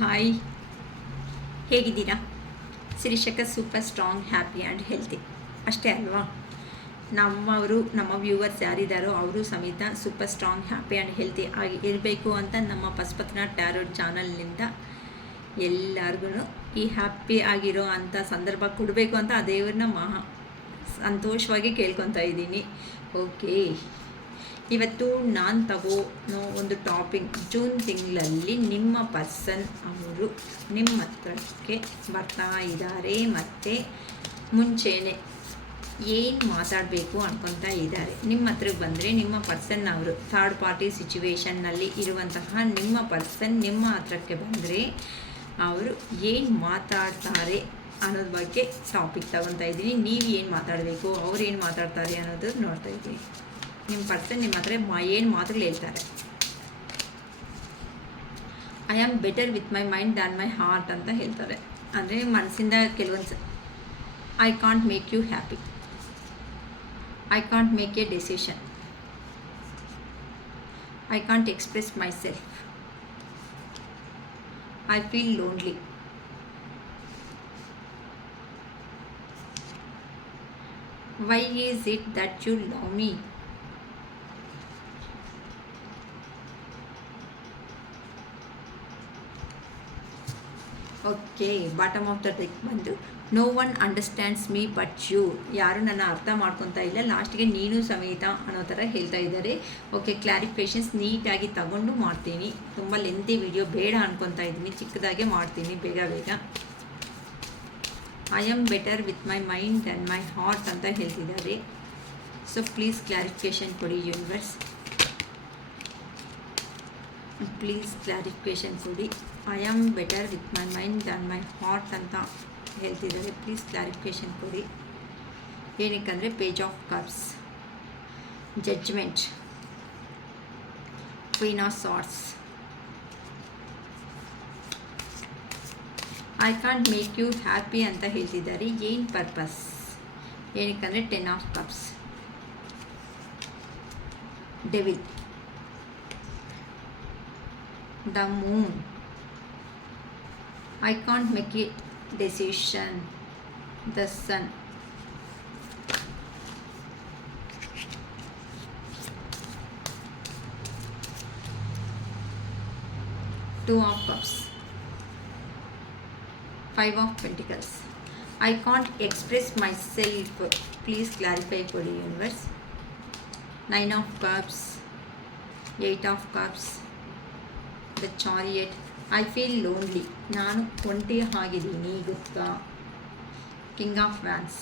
Hi, ಹೇಗಿದ್ದೀರಾ? ಶಿರೀಷಕ super strong, happy and healthy ಅಷ್ಟೇ ಅಲ್ವಾ? ನಮ್ಮ ವ್ಯೂವರ್ಸ್ ಯಾರಿದ್ದಾರೋ ಅವರು ಸಮೇತ super strong, happy and healthy ಆಗಿ ಇರಬೇಕು ಅಂತ ನಮ್ಮ ಪಸ್ಪತ್ನ ಟ್ಯಾರೋಟ್ ಚಾನಲ್ನಿಂದ ಎಲ್ಲರಿಗೂ ಈ ಹ್ಯಾಪಿ ಆಗಿರೋ ಅಂಥ ಸಂದರ್ಭ ಕೊಡಬೇಕು ಅಂತ ಆ ದೇವ್ರನ್ನ ಸಂತೋಷವಾಗಿ ಕೇಳ್ಕೊತಾ ಇದ್ದೀನಿ. ಓಕೆ, ಇವತ್ತು ನಾನು ತಗೋನೋ ಒಂದು ಟಾಪಿಕ್, ಜೂನ್ ತಿಂಗಳಲ್ಲಿ ನಿಮ್ಮ ಪರ್ಸನ್ ಅವರು ನಿಮ್ಮ ಹತ್ರಕ್ಕೆ ಬರ್ತಾ ಇದ್ದಾರೆ ಮತ್ತು ಮುಂಚೆನೇ ಏನು ಮಾತಾಡಬೇಕು ಅನ್ಕೊತಾ ಇದ್ದಾರೆ. ನಿಮ್ಮ ಹತ್ರಕ್ಕೆ ಬಂದರೆ ನಿಮ್ಮ ಪರ್ಸನ್ ಅವರು ಥರ್ಡ್ ಪಾರ್ಟಿ ಸಿಚುವೇಶನ್ನಲ್ಲಿ ಇರುವಂತಹ ನಿಮ್ಮ ಪರ್ಸನ್ ನಿಮ್ಮ ಹತ್ರಕ್ಕೆ ಬಂದರೆ ಅವರು ಏನು ಮಾತಾಡ್ತಾರೆ ಅನ್ನೋದ್ರ ಬಗ್ಗೆ ಟಾಪಿಕ್ ತಗೊತಾ ಇದ್ದೀನಿ. ನೀವು ಏನು ಮಾತಾಡಬೇಕು, ಅವ್ರು ಏನು ಮಾತಾಡ್ತಾರೆ ಅನ್ನೋದು ನೋಡ್ತಾ ಇದ್ದೀನಿ. ನಿಮ್ಮ ಪರ್ಸನ್ ನಿಮ್ಮ ಹತ್ರ ಏನು ಮಾತುಗಳು ಹೇಳ್ತಾರೆ. I am better with my mind than my heart ಅಂತ ಹೇಳ್ತಾರೆ. ಅಂದರೆ ಮನಸ್ಸಿಂದ ಕೆಲವೊಂದು I can't make you happy, I can't make a decision, I can't express myself, I feel lonely, why is it that you love me, okay. Bottom of the deck ಬಂದು no one understands me but you, ಯಾರು ನನ್ನ ಅರ್ಥ ಮಾಡ್ಕೊತಾ ಇಲ್ಲ, ಲಾಸ್ಟಿಗೆ ನೀನು ಸಮೇತ ಅನ್ನೋ ಥರ ಹೇಳ್ತಾ ಇದ್ದಾರೆ. ಓಕೆ, ಕ್ಲಾರಿಫಿಕೇಷನ್ಸ್ ನೀಟಾಗಿ ತಗೊಂಡು ಮಾಡ್ತೀನಿ. ತುಂಬ ಲೆಂತಿ ವಿಡಿಯೋ ಬೇಡ ಅನ್ಕೊತಾ ಇದ್ದೀನಿ, ಚಿಕ್ಕದಾಗೆ ಮಾಡ್ತೀನಿ ಬೇಗ. I am better with my mind than my heart ಅಂತ ಹೇಳ್ತಿದ್ದಾರೆ. ಸೊ ಪ್ಲೀಸ್ ಕ್ಲಾರಿಫಿಕೇಷನ್ ಕೊಡಿ ಯೂನಿವರ್ಸ್, ಪ್ಲೀಸ್ ಕ್ಲಾರಿಫಿಕೇಷನ್ ಕೊಡಿ. I am better with my mind than my heart ಅಂತ ಹೇಳ್ತಿದ್ದಾರೆ. ಪ್ಲೀಸ್ ಕ್ಲಾರಿಫಿಕೇಷನ್ ಕೊಡಿ. ಏನಕ್ಕಂದರೆ page of cups, judgement, queen of swords, I can't make you happy ಅಂತ ಹೇಳ್ತಿದ್ದಾರೆ. ಏನು ಪರ್ಪಸ್, ಏನಕ್ಕಂದರೆ 10 of cups, devil, the moon, I can't make a decision, the sun, two of cups, 5 of pentacles, I can't express myself. Please clarify for the universe. 9 of cups, 8 of cups, the chariot, I feel lonely, ನಾನು ಒಂಟಿ ಆಗಿದ್ದೀನಿ ಗೊತ್ತಾ. King of wands,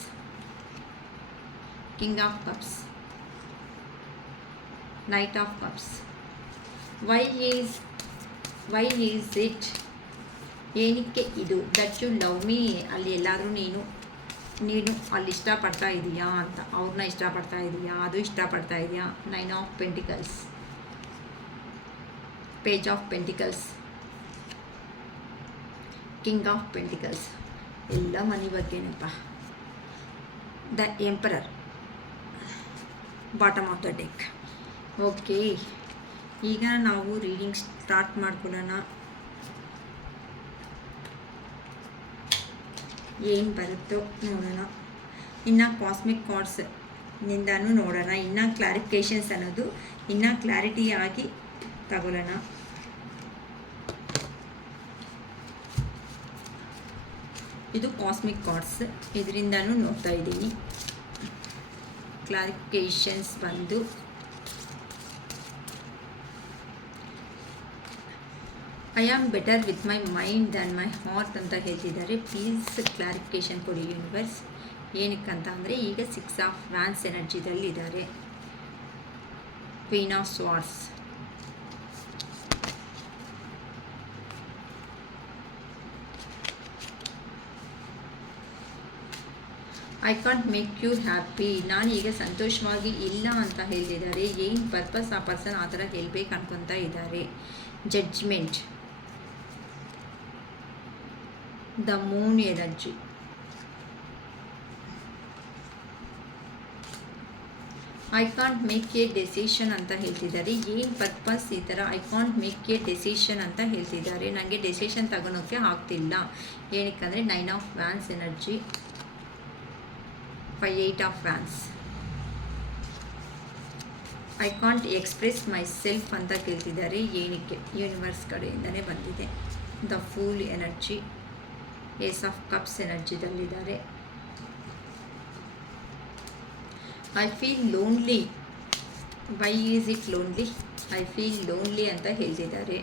king of cups, knight of cups, why is it, ಏನಕ್ಕೆ ಇದು, that you love me, ಅಲ್ಲಿ ಎಲ್ಲಾದರೂ ನೀನು ಅಲ್ಲಿ ಇಷ್ಟಪಡ್ತಾ ಇದೀಯಾ ಅಂತ, ಅವ್ರನ್ನ ಇಷ್ಟಪಡ್ತಾ ಇದೀಯಾ, ಅದು ಇಷ್ಟಪಡ್ತಾ ಇದೆಯಾ. 9 of pentacles, page of pentacles, king of pentacles, ಎಲ್ಲ ಮನಿ ಬಗ್ಗೆನಪ್ಪ. The emperor, bottom of the deck. Okay, ಈಗ ನಾವು ರೀಡಿಂಗ್ ಸ್ಟಾರ್ಟ್ ಮಾಡ್ಕೊಳ್ಳೋಣ. ಏನು ಬರುತ್ತೋ ನೋಡೋಣ. ಇನ್ನು ಕಾಸ್ಮಿಕ್ ಕಾರ್ಡ್ಸ್ ನಿಂದನೂ ನೋಡೋಣ. ಇನ್ನು ಕ್ಲಾರಿಫಿಕೇಷನ್ಸ್ ಅನ್ನೋದು ಇನ್ನೂ ಕ್ಲಾರಿಟಿಯಾಗಿ ತಗೊಳ್ಳೋಣ. ಇದು ಕಾಸ್ಮಿಕ್ ಕಾರ್ಡ್ಸ್, ಇದರಿಂದನೂ ನೋಡ್ತಾ ಇದ್ದೀನಿ. ಕ್ಲಾರಿಫಿಕೇಷನ್ಸ್ ಬಂದು I am better with my mind than my heart ಅಂತ ಹೇಳ್ತಿದ್ದಾರೆ. ಪ್ಲೀಸ್ ಕ್ಲಾರಿಫಿಕೇಷನ್ ಕೊಡಿ ಯೂನಿವರ್ಸ್. ಏನಕ್ಕಂತ ಅಂದರೆ ಈಗ 6 ಆಫ್ ವ್ಯಾನ್ಸ್ ಎನರ್ಜಿದಲ್ಲಿದ್ದಾರೆ. Queen of swords, I can't make you happy, ನಾನು ಈಗ ಸಂತೋಷವಾಗಿ ಇಲ್ಲ ಅಂತ ಹೇಳ್ತಿದ್ದಾರೆ. ಏನು ಪರ್ಪಸ್, ಆ ಪರ್ಸನ್ ಆ ಥರ ಹೇಳ್ಬೇಕು ಅನ್ಕೊತಾ ಇದ್ದಾರೆ. Judgement, the moon energy, I can't make a decision ಅಂತ ಹೇಳ್ತಿದ್ದಾರೆ. ಏನು ಪರ್ಪಸ್ ಈ ಥರ I can't make a decision ಅಂತ ಹೇಳ್ತಿದ್ದಾರೆ. ನನಗೆ ಡೆಸಿಷನ್ ತಗೊಳೋಕ್ಕೆ ಆಗ್ತಿಲ್ಲ. ಏನಕ್ಕಂದರೆ 9 of wands energy, 8 of wands. I can't express myself ಅಂತ ಕೇಳ್ತಿದ್ದಾರೆ. ಏನಕ್ಕೆ? ಯೂನಿವರ್ಸ್ ಕಡೆಯಿಂದನೇ ಬಂದಿದೆ. The fool energy, ace of cups ಎನರ್ಜಿದಲ್ಲಿದ್ದಾರೆ. I feel lonely. Why is it lonely? I feel lonely ಅಂತ ಹೇಳ್ತಿದ್ದಾರೆ.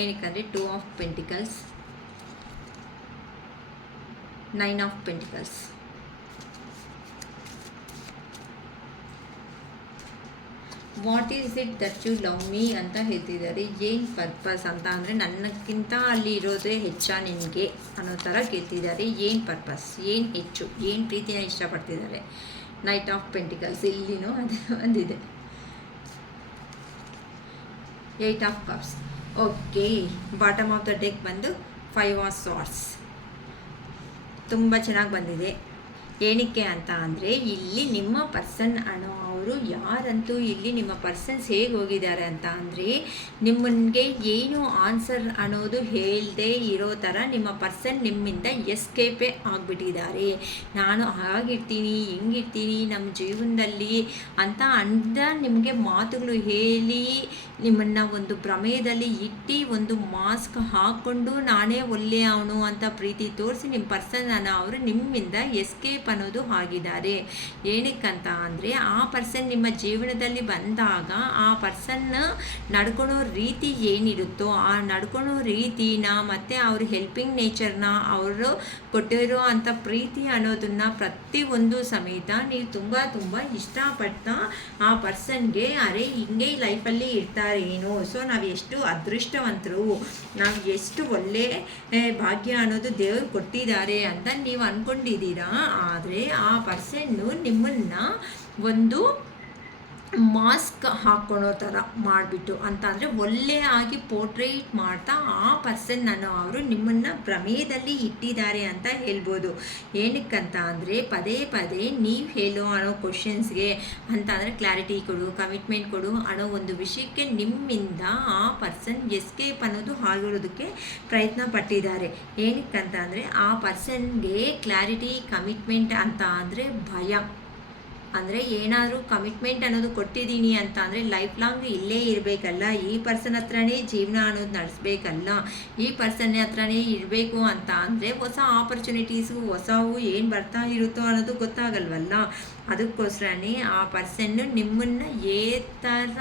ಏನಕ್ಕಂದರೆ 2 of pentacles, 9 of pentacles. What is it that you love me ಅಂತ ಹೇಳ್ತಿದ್ದಾರೆ. ಏನು ಪರ್ಪಸ್ ಅಂತ ಅಂದರೆ ನನ್ನಕ್ಕಿಂತ ಅಲ್ಲಿ ಇರೋದೇ ಹೆಚ್ಚಾ ನಿನಗೆ ಅನ್ನೋ ಥರ ಕೇಳ್ತಿದ್ದಾರೆ. ಏನು ಪರ್ಪಸ್, ಏನು ಹೆಚ್ಚು, ಏನು ಪ್ರೀತಿನ ಇಷ್ಟಪಡ್ತಿದ್ದಾರೆ. ನೈಟ್ ಆಫ್ ಪೆಂಟಿಕಲ್ಸ್ ಇಲ್ಲಿನೂ ಅದೇ ಬಂದಿದೆ. 8 of cups. Okay, bottom of the deck ಬಂದು 5 ಆಫ್ ಸಾರ್ಟ್ಸ್. ತುಂಬ ಚೆನ್ನಾಗಿ ಬಂದಿದೆ. ಏನಕ್ಕೆ ಅಂತ ಅಂದರೆ ಇಲ್ಲಿ ನಿಮ್ಮ ಪರ್ಸನ್ ಅನ್ನೋ ಅವರು ಯಾರಂತೂ ಇಲ್ಲಿ ನಿಮ್ಮ ಪರ್ಸನ್ಸ್ ಹೇಗೆ ಹೋಗಿದ್ದಾರೆ ಅಂತ ಅಂದರೆ ನಿಮ್ಮನಿಗೆ ಏನು ಆನ್ಸರ್ ಅನ್ನೋದು ಹೇಳದೆ ಇರೋ ಥರ ನಿಮ್ಮ ಪರ್ಸನ್ ನಿಮ್ಮಿಂದ ಎಸ್ಕೇಪೇ ಆಗಿಬಿಟ್ಟಿದ್ದಾರೆ. ನಾನು ಹಾಗಿರ್ತೀನಿ ಹಿಂಗಿರ್ತೀನಿ ನಮ್ಮ ಜೀವನದಲ್ಲಿ ಅಂತ ಅಂದ ನಿಮಗೆ ಮಾತುಗಳು ಹೇಳಿ ನಿಮ್ಮನ್ನು ಒಂದು ಭ್ರಮೆಯಲ್ಲಿ ಇಟ್ಟು ಒಂದು ಮಾಸ್ಕ್ ಹಾಕ್ಕೊಂಡು ನಾನೇ ಒಳ್ಳೆಯವನು ಅಂತ ಪ್ರೀತಿ ತೋರಿಸಿ ನಿಮ್ಮ ಪರ್ಸನನ್ನು ಅವರು ನಿಮ್ಮಿಂದ ಎಸ್ಕೇಪ್ ಅನ್ನೋದು ಆಗಿದ್ದಾರೆ. ಏನಕ್ಕಂತ ಅಂದರೆ ಆ ಪರ್ಸನ್ ನಿಮ್ಮ ಜೀವನದಲ್ಲಿ ಬಂದಾಗ ಆ ಪರ್ಸನ್ ನಡ್ಕೊಳೋ ರೀತಿ ಏನಿರುತ್ತೋ ಆ ನಡ್ಕೊಳೋ ರೀತಿನ ಮತ್ತು ಅವ್ರ ಹೆಲ್ಪಿಂಗ್ ನೇಚರ್ನ ಅವರು ಕೊಟ್ಟಿರೋ ಅಂಥ ಪ್ರೀತಿ ಅನ್ನೋದನ್ನು ಪ್ರತಿಯೊಂದು ಸಮೇತ ನೀವು ತುಂಬ ಇಷ್ಟಪಡ್ತಾ ಆ ಪರ್ಸನ್ಗೆ ಅರೆ ಹಿಂಗೆ ಲೈಫಲ್ಲಿ ಇರ್ತಾರೆ ಏನು, ಸೊ ನಾವು ಎಷ್ಟು ಅದೃಷ್ಟವಂತರು, ನಾವು ಎಷ್ಟು ಒಳ್ಳೆ ಭಾಗ್ಯ ಅನ್ನೋದು ದೇವರು ಕೊಟ್ಟಿದ್ದಾರೆ ಅಂತ ನೀವು ಅಂದ್ಕೊಂಡಿದ್ದೀರಾ. ಆದರೆ ಆ ಪರ್ಸನ್ನು ನಿಮ್ಮನ್ನು ಒಂದು ಮಾಸ್ಕ್ ಹಾಕ್ಕೊಳೋ ಥರ ಮಾಡಿಬಿಟ್ಟು ಅಂತ ಅಂದರೆ ಒಳ್ಳೆ ಆಗಿ ಪೋರ್ಟ್ರೇಟ್ ಮಾಡ್ತಾ ಆ ಪರ್ಸನ್ನನ್ನು ಅವರು ನಿಮ್ಮನ್ನು ಭ್ರಮೆಯಲ್ಲಿ ಇಟ್ಟಿದ್ದಾರೆ ಅಂತ ಹೇಳ್ಬೋದು. ಏನಕ್ಕಂತ ಅಂದರೆ ಪದೇ ನೀವು ಹೇಳೋ ಅನ್ನೋ ಕ್ವಶನ್ಸ್ಗೆ ಅಂತ ಅಂದರೆ ಕ್ಲಾರಿಟಿ ಕೊಡು, ಕಮಿಟ್ಮೆಂಟ್ ಕೊಡು ಅನ್ನೋ ಒಂದು ವಿಷಯಕ್ಕೆ ನಿಮ್ಮಿಂದ ಆ ಪರ್ಸನ್ ಎಸ್ಕೇಪ್ ಅನ್ನೋದು ಆಗಿರೋದಕ್ಕೆ ಪ್ರಯತ್ನ ಪಟ್ಟಿದ್ದಾರೆ. ಏನಕ್ಕಂತ ಅಂದರೆ ಆ ಪರ್ಸನ್ಗೆ ಕ್ಲಾರಿಟಿ ಕಮಿಟ್ಮೆಂಟ್ ಅಂತ ಅಂದರೆ ಭಯ. ಅಂದರೆ ಏನಾದರೂ ಕಮಿಟ್ಮೆಂಟ್ ಅನ್ನೋದು ಕೊಟ್ಟಿದ್ದೀನಿ ಅಂತ ಅಂದರೆ ಲೈಫ್ ಲಾಂಗ್ ಇಲ್ಲೇ ಇರಬೇಕಲ್ಲ, ಈ ಪರ್ಸನ್ ಹತ್ರನೇ ಜೀವನ ಅನ್ನೋದು ನಡೆಸಬೇಕಲ್ಲ, ಈ ಪರ್ಸನ್ ಹತ್ರನೇ ಇರಬೇಕು ಅಂತ ಅಂದರೆ ಹೊಸ ಆಪರ್ಚುನಿಟೀಸು ಹೊಸವು ಏನು ಬರ್ತಾ ಇರುತ್ತೋ ಅನ್ನೋದು ಗೊತ್ತಾಗಲ್ವಲ್ಲ. ಅದಕ್ಕೋಸ್ಕರನೇ ಆ ಪರ್ಸನ್ನು ನಿಮ್ಮನ್ನು ಏ ಥರ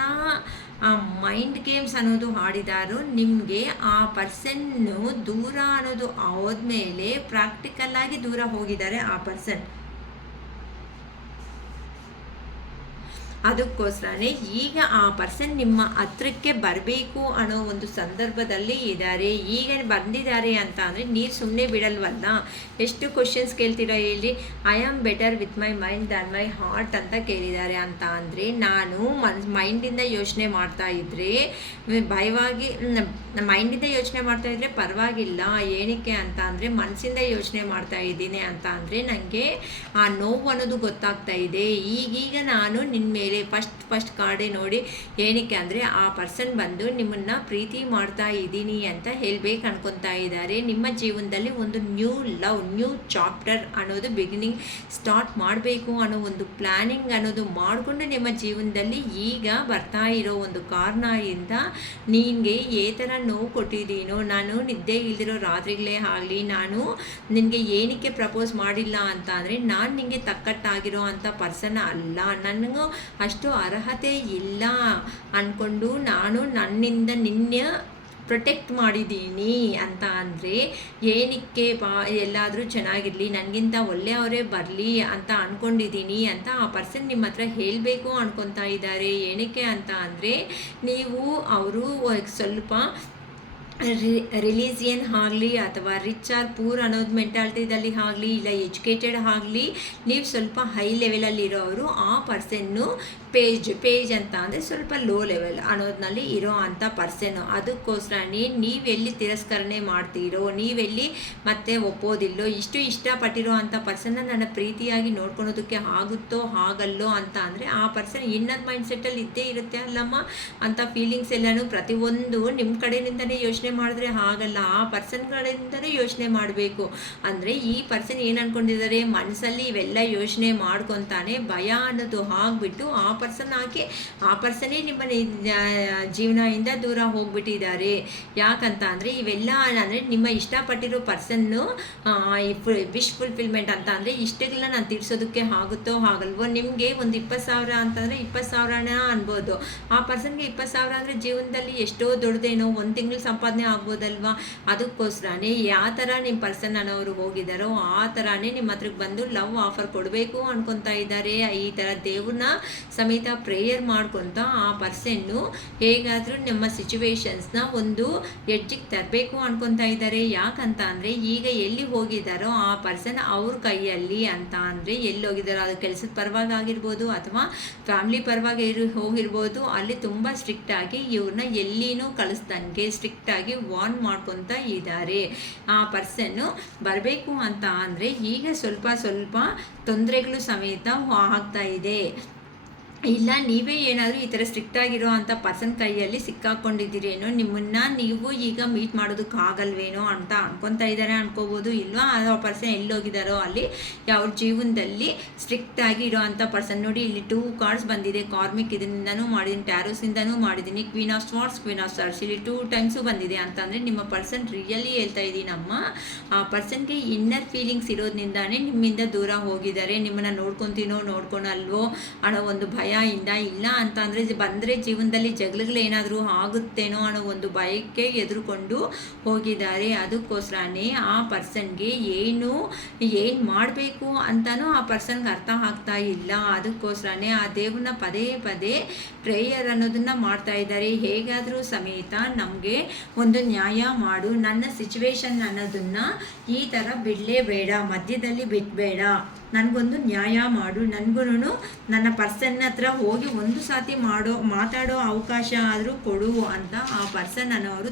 ಆ ಮೈಂಡ್ ಗೇಮ್ಸ್ ಅನ್ನೋದು ಆಡಿದಾರೋ ನಿಮಗೆ ಆ ಪರ್ಸನ್ನು ದೂರ ಅನ್ನೋದು ಹೋದ್ಮೇಲೆ ಪ್ರಾಕ್ಟಿಕಲ್ಲಾಗಿ ದೂರ ಹೋಗಿದ್ದಾರೆ ಆ ಪರ್ಸನ್. ಅದಕ್ಕೋಸ್ಕರನೇ ಈಗ ಆ ಪರ್ಸನ್ ನಿಮ್ಮ ಹತ್ರಕ್ಕೆ ಬರಬೇಕು ಅನ್ನೋ ಒಂದು ಸಂದರ್ಭದಲ್ಲಿ ಇದ್ದಾರೆ. ಈಗ ಬಂದಿದ್ದಾರೆ ಅಂತ ಅಂದರೆ ನೀವು ಸುಮ್ಮನೆ ಬಿಡಲ್ವಲ್ಲ. ಎಷ್ಟು ಕ್ವಶನ್ಸ್ ಕೇಳ್ತೀರಾ ಹೇಳಿ. I am better with my mind than my heart ಅಂತ ಕೇಳಿದ್ದಾರೆ ಅಂತ ಅಂದರೆ ನಾನು ಮೈಂಡಿಂದ ಯೋಚನೆ ಮಾಡ್ತಾ ಇದ್ದರೆ ಭಯವಾಗಿ ಮೈಂಡಿಂದ ಯೋಚನೆ ಮಾಡ್ತಾ ಇದ್ದರೆ ಪರವಾಗಿಲ್ಲ. ಏನಕ್ಕೆ ಅಂತ ಅಂದರೆ ಮನಸ್ಸಿಂದ ಯೋಚನೆ ಮಾಡ್ತಾ ಇದ್ದೀನಿ ಅಂತ ಅಂದರೆ ನನಗೆ ಆ ನೋವು ಅನ್ನೋದು ಗೊತ್ತಾಗ್ತಾ ಇದೆ. ಈಗೀಗ ನಾನು ನಿನ್ನ ಮೇಲೆ ಫಸ್ಟ್ ಕಾರ್ಡೇ ನೋಡಿ ಏನಕ್ಕೆ ಅಂದರೆ ಆ ಪರ್ಸನ್ ಬಂದು ನಿಮ್ಮನ್ನು ಪ್ರೀತಿ ಮಾಡ್ತಾ ಇದ್ದೀನಿ ಅಂತ ಹೇಳ್ಬೇಕು ಅನ್ಕೊತಾ ಇದ್ದಾರೆ. ನಿಮ್ಮ ಜೀವನದಲ್ಲಿ ಒಂದು ನ್ಯೂ ಲವ್, ನ್ಯೂ ಚಾಪ್ಟರ್ ಅನ್ನೋದು ಬಿಗಿನಿಂಗ್ ಸ್ಟಾರ್ಟ್ ಮಾಡಬೇಕು ಅನ್ನೋ ಒಂದು ಪ್ಲ್ಯಾನಿಂಗ್ ಅನ್ನೋದು ಮಾಡಿಕೊಂಡು ನಿಮ್ಮ ಜೀವನದಲ್ಲಿ ಈಗ ಬರ್ತಾ ಇರೋ ಒಂದು ಕಾರಣದಿಂದ ನಿನಗೆ ಏ ಥರ ನೋವು ಕೊಟ್ಟಿದ್ದೀನೋ, ನಾನು ನಿದ್ದೆ ಇಲ್ದಿರೋ ರಾತ್ರಿಗಳೇ ಆಗಲಿ, ನಾನು ನಿನಗೆ ಏನಕ್ಕೆ ಪ್ರಪೋಸ್ ಮಾಡಿಲ್ಲ ಅಂತ ಅಂದರೆ ನಾನು ನಿನಗೆ ತಕ್ಕಟ್ಟಾಗಿರೋ ಅಂಥ ಪರ್ಸನ್ ಅಲ್ಲ, ನನಗೂ ಅಷ್ಟು ಅರ್ಹತೆ ಇಲ್ಲ ಅಂದ್ಕೊಂಡು ನಾನು ನನ್ನಿಂದ ನಿನ್ನೆ ಪ್ರೊಟೆಕ್ಟ್ ಮಾಡಿದ್ದೀನಿ ಅಂತ ಅಂದರೆ ಏನಕ್ಕೆ ಎಲ್ಲಾದರೂ ಚೆನ್ನಾಗಿರಲಿ, ನನಗಿಂತ ಒಳ್ಳೆಯವರೇ ಬರಲಿ ಅಂತ ಅಂದ್ಕೊಂಡಿದ್ದೀನಿ ಅಂತ ಆ ಪರ್ಸನ್ ನಿಮ್ಮ ಹತ್ರ ಹೇಳಬೇಕು ಅಂದ್ಕೊತಾ ಇದ್ದಾರೆ. ಏನಕ್ಕೆ ಅಂತ ಅಂದರೆ ನೀವು ಅವರು ಸ್ವಲ್ಪ ರಿಲಿಜಿಯನ್ ಆಗಲಿ ಅಥವಾ ರಿಚ್ ಆರ್ ಪೂರ್ ಅನ್ನೋದು ಮೆಂಟಾಲಿಟಿದಲ್ಲಿ ಆಗಲಿ, ಇಲ್ಲ ಎಜುಕೇಟೆಡ್ ಆಗಲಿ, ನೀವು ಸ್ವಲ್ಪ ಹೈ ಲೆವೆಲಲ್ಲಿ ಇರೋರು ಆ ಪರ್ಸನ್ನು ಪೇಜ್ ಅಂತ ಅಂದರೆ ಸ್ವಲ್ಪ ಲೋ ಲೆವೆಲ್ ಅನ್ನೋದ್ರಲ್ಲಿ ಇರೋ ಅಂಥ ಪರ್ಸನ್ನು. ಅದಕ್ಕೋಸ್ಕರನೇ ನೀವೆಲ್ಲಿ ತಿರಸ್ಕರಣೆ ಮಾಡ್ತೀರೋ, ನೀವೆಲ್ಲಿ ಮತ್ತೆ ಒಪ್ಪೋದಿಲ್ಲೋ, ಇಷ್ಟಪಟ್ಟಿರೋ ಅಂಥ ಪರ್ಸನ್ನ ನನ್ನ ಪ್ರೀತಿಯಾಗಿ ನೋಡ್ಕೊಳೋದಕ್ಕೆ ಆಗುತ್ತೋ ಆಗಲ್ಲೋ ಅಂತ ಅಂದರೆ ಆ ಪರ್ಸನ್ ಇನ್ನರ್ ಮೈಂಡ್ಸೆಟ್ಟಲ್ಲಿ ಇದ್ದೇ ಇರುತ್ತೆ ಅಲ್ಲಮ್ಮ. ಅಂಥ ಫೀಲಿಂಗ್ಸ್ ಎಲ್ಲನೂ ಪ್ರತಿಯೊಂದು ನಿಮ್ಮ ಕಡೆಯಿಂದನೇ ಯೋಚನೆ ಮಾಡಿದ್ರೆ ಆಗಲ್ಲ, ಆ ಪರ್ಸನ್ ಕಡೆಯಿಂದನೇ ಯೋಚನೆ ಮಾಡಬೇಕು. ಅಂದರೆ ಈ ಪರ್ಸನ್ ಏನು ಅಂದ್ಕೊಂಡಿದ್ದಾರೆ ಮನಸ್ಸಲ್ಲಿ ಇವೆಲ್ಲ ಯೋಚನೆ ಮಾಡ್ಕೊತಾನೆ ಭಯ ಅನ್ನೋದು ಆಗಿಬಿಟ್ಟು ಆ ಪರ್ಸನ್ ಹಾಕಿ ಆ ಪರ್ಸನ್ನೇ ನಿಮ್ಮನ್ನ ಜೀವನದಿಂದ ದೂರ ಹೋಗ್ಬಿಟ್ಟಿದ್ದಾರೆ. ಯಾಕಂತ ಅಂದರೆ ಇವೆಲ್ಲ ಅಂದರೆ ನಿಮ್ಮ ಇಷ್ಟಪಟ್ಟಿರೋ ಪರ್ಸನ್ನು ವಿಶ್ ಫುಲ್ಫಿಲ್ಮೆಂಟ್ ಅಂತ ಅಂದರೆ ಇಷ್ಟಗಳನ್ನ ನಾನು ತೀರಿಸೋದಕ್ಕೆ ಆಗುತ್ತೋ ಆಗಲ್ವೋ. ನಿಮಗೆ ಒಂದು 20,000 ಅಂತಂದರೆ 20,000ನ ಅನ್ಬೋದು, ಆ ಪರ್ಸನ್ಗೆ 20,000 ಅಂದರೆ ಜೀವನದಲ್ಲಿ ಎಷ್ಟೋ ದೊಡ್ಡದೇನೋ, ಒಂದು ತಿಂಗಳು ಸಂಪಾದನೆ ಆಗ್ಬೋದಲ್ವಾ. ಅದಕ್ಕೋಸ್ಕರನೇ ಯಾವ ಥರ ನಿಮ್ಮ ಪರ್ಸನ್ ಅನ್ನೋರು ಹೋಗಿದ್ದಾರೋ ಆ ಥರನೇ ನಿಮ್ಮ ಹತ್ರಕ್ಕೆ ಬಂದು ಲವ್ ಆಫರ್ ಕೊಡಬೇಕು ಅನ್ಕೊತಾ ಇದ್ದಾರೆ. ಈ ಥರ ದೇವ್ರನ್ನ ಸಮೇತ ಪ್ರೇಯರ್ ಮಾಡ್ಕೊತ ಆ ಪರ್ಸನ್ನು ಹೇಗಾದರೂ ನಮ್ಮ ಸಿಚುವೇಶನ್ಸ್ನ ಒಂದು ಎಡ್ಜಿಗೆ ತರಬೇಕು ಅನ್ಕೊತಾ ಇದ್ದಾರೆ. ಯಾಕಂತ ಅಂದರೆ ಈಗ ಎಲ್ಲಿ ಹೋಗಿದ್ದಾರೋ ಆ ಪರ್ಸನ್ ಅವ್ರ ಕೈಯಲ್ಲಿ ಅಂತ ಅಂದರೆ ಎಲ್ಲಿ ಹೋಗಿದ್ದಾರೋ ಅದು ಕೆಲಸದ ಪರವಾಗಿ ಆಗಿರ್ಬೋದು ಅಥವಾ ಫ್ಯಾಮಿಲಿ ಪರವಾಗಿ ಹೋಗಿರ್ಬೋದು, ಅಲ್ಲಿ ತುಂಬ ಸ್ಟ್ರಿಕ್ಟಾಗಿ ಇವ್ರನ್ನ ಎಲ್ಲಿನೂ ಕಳಿಸ್ದಂಗೆ ಸ್ಟ್ರಿಕ್ಟಾಗಿ ವಾರ್ನ್ ಮಾಡ್ಕೊತಾ ಇದ್ದಾರೆ. ಆ ಪರ್ಸನ್ನು ಬರಬೇಕು ಅಂತ ಅಂದರೆ ಈಗ ಸ್ವಲ್ಪ ತೊಂದರೆಗಳು ಸಮೇತ ಆಗ್ತಾ ಇದೆ. ಇಲ್ಲ ನೀವೇ ಏನಾದರೂ ಈ ಥರ ಸ್ಟ್ರಿಕ್ಟಾಗಿರೋ ಅಂಥ ಪರ್ಸನ್ ಕೈಯಲ್ಲಿ ಸಿಕ್ಕಾಕೊಂಡಿದ್ದೀರೇನೋ, ನಿಮ್ಮನ್ನು ನೀವು ಈಗ ಮೀಟ್ ಮಾಡೋದಕ್ಕಾಗಲ್ವೇನೋ ಅಂತ ಅನ್ಕೊತಾ ಇದ್ದಾರೆ ಅನ್ಕೋಬೋದು. ಇಲ್ವಾ ಆ ಪರ್ಸನ್ ಎಲ್ಲೋಗಿದ್ದಾರೋ ಅಲ್ಲಿ ಯಾವ ಜೀವನದಲ್ಲಿ ಸ್ಟ್ರಿಕ್ಟಾಗಿ ಇರೋ ಅಂಥ ಪರ್ಸನ್. ನೋಡಿ ಇಲ್ಲಿ 2 ಕಾರ್ಡ್ಸ್ ಬಂದಿದೆ. ಕಾರ್ಮಿಕ್ ಇದರಿಂದನೂ ಮಾಡಿದ್ದೀನಿ, ಟ್ಯಾರೋಸಿಂದನೂ ಮಾಡಿದ್ದೀನಿ, queen of swords, queen of stars ಇಲ್ಲಿ 2 ಟೈಮ್ಸು ಬಂದಿದೆ. ಅಂತಂದರೆ ನಿಮ್ಮ ಪರ್ಸನ್ ರಿಯಲಿ ಹೇಳ್ತಾ ಇದ್ದೀನಮ್ಮ, ಆ ಪರ್ಸನ್ಗೆ ಇನ್ನರ್ ಫೀಲಿಂಗ್ಸ್ ಇರೋದ್ರಿಂದಾನೇ ನಿಮ್ಮಿಂದ ದೂರ ಹೋಗಿದ್ದಾರೆ. ನಿಮ್ಮನ್ನು ನೋಡ್ಕೊತೀನೋ ಅನ್ನೋ ಒಂದು ಭಯ ಇಂದ, ಇಲ್ಲ ಅಂತ ಅಂದರೆ ಬಂದರೆ ಜೀವನದಲ್ಲಿ ಜಗಳಗಳೇನಾದರೂ ಆಗುತ್ತೇನೋ ಅನ್ನೋ ಒಂದು ಭಯಕ್ಕೆ ಎದುರುಕೊಂಡು ಹೋಗಿದ್ದಾರೆ. ಅದಕ್ಕೋಸ್ಕರನೇ ಆ ಪರ್ಸನ್ಗೆ ಏನು ಮಾಡಬೇಕು ಅಂತಲೂ ಆ ಪರ್ಸನ್ಗೆ ಅರ್ಥ ಆಗ್ತಾ ಇಲ್ಲ. ಅದಕ್ಕೋಸ್ಕರನೇ ಆ ದೇವ್ರನ್ನ ಪದೇ ಪ್ರೇಯರ್ ಅನ್ನೋದನ್ನು ಮಾಡ್ತಾ ಇದ್ದಾರೆ. ಹೇಗಾದರೂ ಸಮೇತ ನಮಗೆ ಒಂದು ನ್ಯಾಯ ಮಾಡು, ನನ್ನ ಸಿಚುವೇಶನ್ ಅನ್ನೋದನ್ನು ಈ ಥರ ಬಿಡಲೇಬೇಡ, ಮಧ್ಯದಲ್ಲಿ ಬಿಡಬೇಡ, ನನಗೊಂದು ನ್ಯಾಯ ಮಾಡು, ನನಗೂ ನನ್ನ ಪರ್ಸನ್ ಹತ್ರ ಹೋಗಿ ಒಂದು ಸಾತಿ ಮಾತಾಡೋ ಅವಕಾಶ ಆದರೂ ಕೊಡು ಅಂತ ಆ ಪರ್ಸನ್ ಅನ್ನೋರು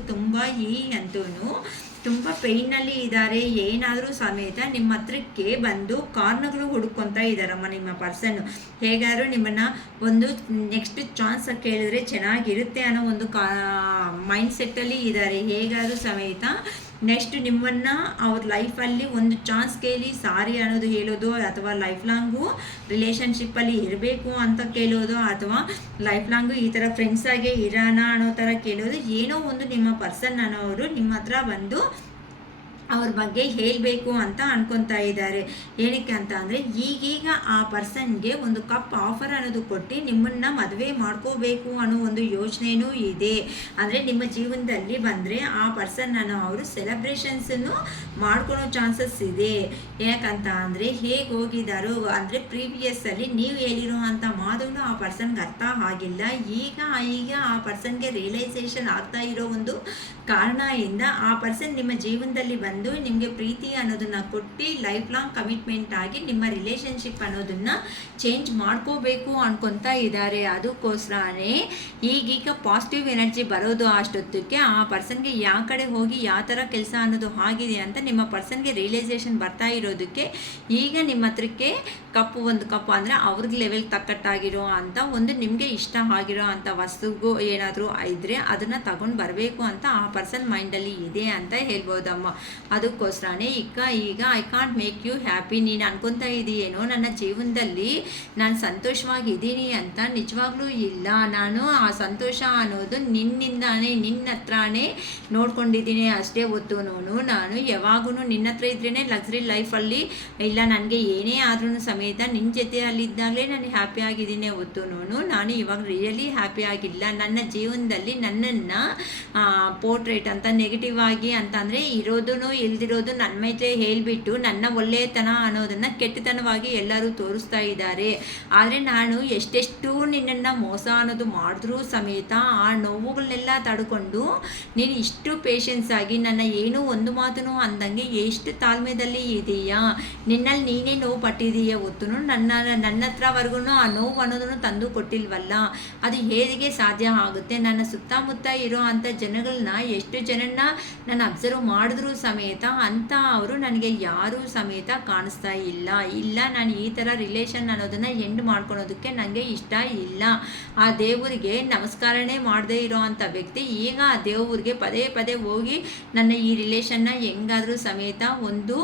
ತುಂಬ ಪೇಯ್ನಲ್ಲಿ ಇದ್ದಾರೆ. ಏನಾದರೂ ಸಮೇತ ನಿಮ್ಮ ಹತ್ರಕ್ಕೆ ಬಂದು ಕಾರಣಗಳು ಹುಡುಕೊತಾ ಇದ್ದಾರಮ್ಮ ನಿಮ್ಮ ಪರ್ಸನ್ನು. ಹೇಗಾದರೂ ನಿಮ್ಮನ್ನು ಒಂದು ನೆಕ್ಸ್ಟ್ ಚಾನ್ಸ್ ಕೇಳಿದ್ರೆ ಚೆನ್ನಾಗಿರುತ್ತೆ ಅನ್ನೋ ಒಂದು ಮೈಂಡ್ಸೆಟ್ಟಲ್ಲಿ ಇದ್ದಾರೆ. ಹೇಗಾದರೂ ಸಮೇತ ನೆಕ್ಸ್ಟ್ ನಿಮ್ಮನ್ನು ಅವ್ರ ಲೈಫಲ್ಲಿ ಒಂದು ಚಾನ್ಸ್ ಕೇಳಿ ಸಾರಿ ಅನ್ನೋದು ಹೇಳೋದು, ಅಥವಾ ಲೈಫ್ ಲಾಂಗು ರಿಲೇಷನ್ಶಿಪ್ಪಲ್ಲಿ ಇರಬೇಕು ಅಂತ ಕೇಳೋದು, ಅಥವಾ ಲೈಫ್ ಲಾಂಗು ಈ ಥರ ಫ್ರೆಂಡ್ಸಾಗೆ ಇರೋಣ ಅನ್ನೋ ಥರ ಕೇಳೋದು, ಏನೋ ಒಂದು ನಿಮ್ಮ ಪರ್ಸನ್ ಅನ್ನೋರು ನಿಮ್ಮ ಹತ್ರ ಬಂದು ಅವ್ರ ಬಗ್ಗೆ ಹೇಳಬೇಕು ಅಂತ ಅನ್ಕೊತಾ ಇದ್ದಾರೆ. ಏನಕ್ಕೆ ಅಂತ ಅಂದರೆ ಈಗೀಗ ಆ ಪರ್ಸನ್ಗೆ ಒಂದು ಕಪ್ ಆಫರ್ ಅನ್ನೋದು ಕೊಟ್ಟು ನಿಮ್ಮನ್ನು ಮದುವೆ ಮಾಡ್ಕೋಬೇಕು ಅನ್ನೋ ಒಂದು ಯೋಚನೆಯೂ ಇದೆ. ಅಂದರೆ ನಿಮ್ಮ ಜೀವನದಲ್ಲಿ ಬಂದರೆ ಆ ಪರ್ಸನ್ ಅವರು ಸೆಲೆಬ್ರೇಷನ್ಸನ್ನು ಮಾಡ್ಕೊಳೋ ಚಾನ್ಸಸ್ ಇದೆ. ಯಾಕಂತ ಅಂದರೆ ಹೇಗೆ ಹೋಗಿದ್ದಾರೋ ಅಂದರೆ ಪ್ರೀವಿಯಸ್ಸಲ್ಲಿ ನೀವು ಹೇಳಿರೋ ಅಂಥ ಮಾತುಗಳು ಆ ಪರ್ಸನ್ಗೆ ಅರ್ಥ ಆಗಿಲ್ಲ. ಈಗ ಆ ಪರ್ಸನ್ಗೆ ರಿಯಲೈಸೇಷನ್ ಆಗ್ತಾ ಇರೋ ಒಂದು ಕಾರಣದಿಂದ ಆ ಪರ್ಸನ್ ನಿಮ್ಮ ಜೀವನದಲ್ಲಿ ಬಂದು ನಿಮಗೆ ಪ್ರೀತಿ ಅನ್ನೋದನ್ನ ಕೊಟ್ಟು ಲೈಫ್ ಲಾಂಗ್ ಕಮಿಟ್ಮೆಂಟ್ ಆಗಿ ನಿಮ್ಮ ರಿಲೇಷನ್ಶಿಪ್ ಅನ್ನೋದನ್ನ ಚೇಂಜ್ ಮಾಡ್ಕೋಬೇಕು ಅನ್ಕೊತಾ ಇದ್ದಾರೆ. ಅದಕ್ಕೋಸ್ಕರನೇ ಈಗೀಗ ಪಾಸಿಟಿವ್ ಎನರ್ಜಿ ಬರೋದು ಅಷ್ಟೊತ್ತಕ್ಕೆ ಆ ಪರ್ಸನ್ಗೆ ಯಾವ ಕಡೆ ಹೋಗಿ ಯಾವ ಥರ ಕೆಲಸ ಅನ್ನೋದು ಆಗಿದೆ ಅಂತ ನಿಮ್ಮ ಪರ್ಸನ್ಗೆ ರಿಯಲೈಸೇಷನ್ ಬರ್ತಾ ಇರೋದಕ್ಕೆ ಈಗ ನಿಮ್ಮ ಹತ್ರಕ್ಕೆ ಒಂದು ಕಪ್ಪು ಅಂದರೆ ಅವ್ರಿಗೆ ಲೆವೆಲ್ ತಕ್ಕಟ್ಟಾಗಿರೋ ಅಂತ ಒಂದು ನಿಮಗೆ ಇಷ್ಟ ಆಗಿರೋ ಅಂಥ ವಸ್ತುಗೂ ಏನಾದರೂ ಇದ್ದರೆ ಅದನ್ನು ತಗೊಂಡು ಬರಬೇಕು ಅಂತ ಆ ಪರ್ಸನ್ ಮೈಂಡಲ್ಲಿ ಇದೆ ಅಂತ ಹೇಳ್ಬೋದಮ್ಮ. ಅದಕ್ಕೋಸ್ಕರನೇ ಈಗ I can't make you happy, ನೀನು ಅನ್ಕೊತಾ ಇದೆಯೇನೋ ನನ್ನ ಜೀವನದಲ್ಲಿ ನಾನು ಸಂತೋಷವಾಗಿದ್ದೀನಿ ಅಂತ. ನಿಜವಾಗ್ಲೂ ಇಲ್ಲ, ನಾನು ಆ ಸಂತೋಷ ಅನ್ನೋದು ನಿನ್ನಿಂದಾನೇ ನಿನ್ನ ಹತ್ರನೇ ನೋಡ್ಕೊಂಡಿದ್ದೀನಿ ಅಷ್ಟೇ. ಹೊತ್ತುನೂ ನಾನು ಯಾವಾಗೂ ನಿನ್ನ ಹತ್ರ ಇದ್ರೇ ಲಕ್ಸುರಿ ಲೈಫಲ್ಲಿ, ಇಲ್ಲ ನನಗೆ ಏನೇ ಆದ್ರೂ ಸಮೇತ ನಿನ್ನ ಜೊತೆಯಲ್ಲಿದ್ದಾಗಲೇ ನಾನು ಹ್ಯಾಪಿ ಆಗಿದ್ದೀನಿ. ಹೊತ್ತುನೂ ನಾನು ಇವಾಗ ರಿಯಲಿ ಹ್ಯಾಪಿ ಆಗಿಲ್ಲ. ನನ್ನ ಜೀವನದಲ್ಲಿ ನನ್ನನ್ನು ಪೋರ್ಟ್ರೇಟ್ ಅಂತ ನೆಗೆಟಿವ್ ಆಗಿ ಅಂತ ಅಂದರೆ ಇರೋದೂ ಇಲ್ದಿರೋದು ನನ್ನ ಮೇಲೆ ಹೇಳಿಬಿಟ್ಟು ನನ್ನ ಒಳ್ಳೆಯತನ ಅನ್ನೋದನ್ನು ಕೆಟ್ಟತನವಾಗಿ ಎಲ್ಲರೂ ತೋರಿಸ್ತಾ ಇದ್ದಾರೆ. ಆದರೆ ನಾನು ಎಷ್ಟೆಷ್ಟು ನಿನ್ನನ್ನು ಮೋಸ ಅನ್ನೋದು ಮಾಡಿದ್ರೂ ಸಮೇತ ಆ ನೋವುಗಳನ್ನೆಲ್ಲ ತಡ್ಕೊಂಡು ನೀನು ಇಷ್ಟು ಪೇಷನ್ಸ್ ಆಗಿ ನನ್ನ ಏನೂ ಒಂದು ಮಾತೂ ಅಂದಂಗೆ ಎಷ್ಟು ತಾಳ್ಮೆದಲ್ಲಿ ಇದೆಯಾ, ನಿನ್ನಲ್ಲಿ ನೀನೇ ನೋವು ಪಟ್ಟಿದೀಯ ಹೊತ್ತು ನನ್ನ ಹತ್ರವರೆಗೂ ಆ ನೋವು ಅನ್ನೋದನ್ನು ತಂದು ಕೊಟ್ಟಿಲ್ವಲ್ಲ, ಅದು ಹೇಗೆ ಸಾಧ್ಯ ಆಗುತ್ತೆ? ನನ್ನ ಸುತ್ತಮುತ್ತ ಇರೋ ಅಂಥ ಜನಗಳನ್ನ ಎಷ್ಟು ಜನನ್ನ ನಾನು ಅಬ್ಸರ್ವ್ ಮಾಡಿದ್ರೂ ಸಮೇತ ಅಂತ ಅವರು ನನಗೆ ಯಾರೂ ಸಮೇತ ಕಾಣಿಸ್ತಾ ಇಲ್ಲ. ನಾನು ಈ ಥರ ರಿಲೇಷನ್ ಅನ್ನೋದನ್ನು ಎಂಡ್ ಮಾಡ್ಕೊಳೋದಕ್ಕೆ ನನಗೆ ಇಷ್ಟ ಇಲ್ಲ. ಆ ದೇವರಿಗೆ ನಮಸ್ಕಾರನೇ ಮಾಡದೇ ಇರೋ ಅಂಥ ವ್ಯಕ್ತಿ ಈಗ ಆ ದೇವ್ರಿಗೆ ಪದೇ ಪದೇ ಹೋಗಿ ನನ್ನ ಈ ರಿಲೇಷನ್ನ ಹೆಂಗಾದರೂ ಸಮೇತ ಒಂದು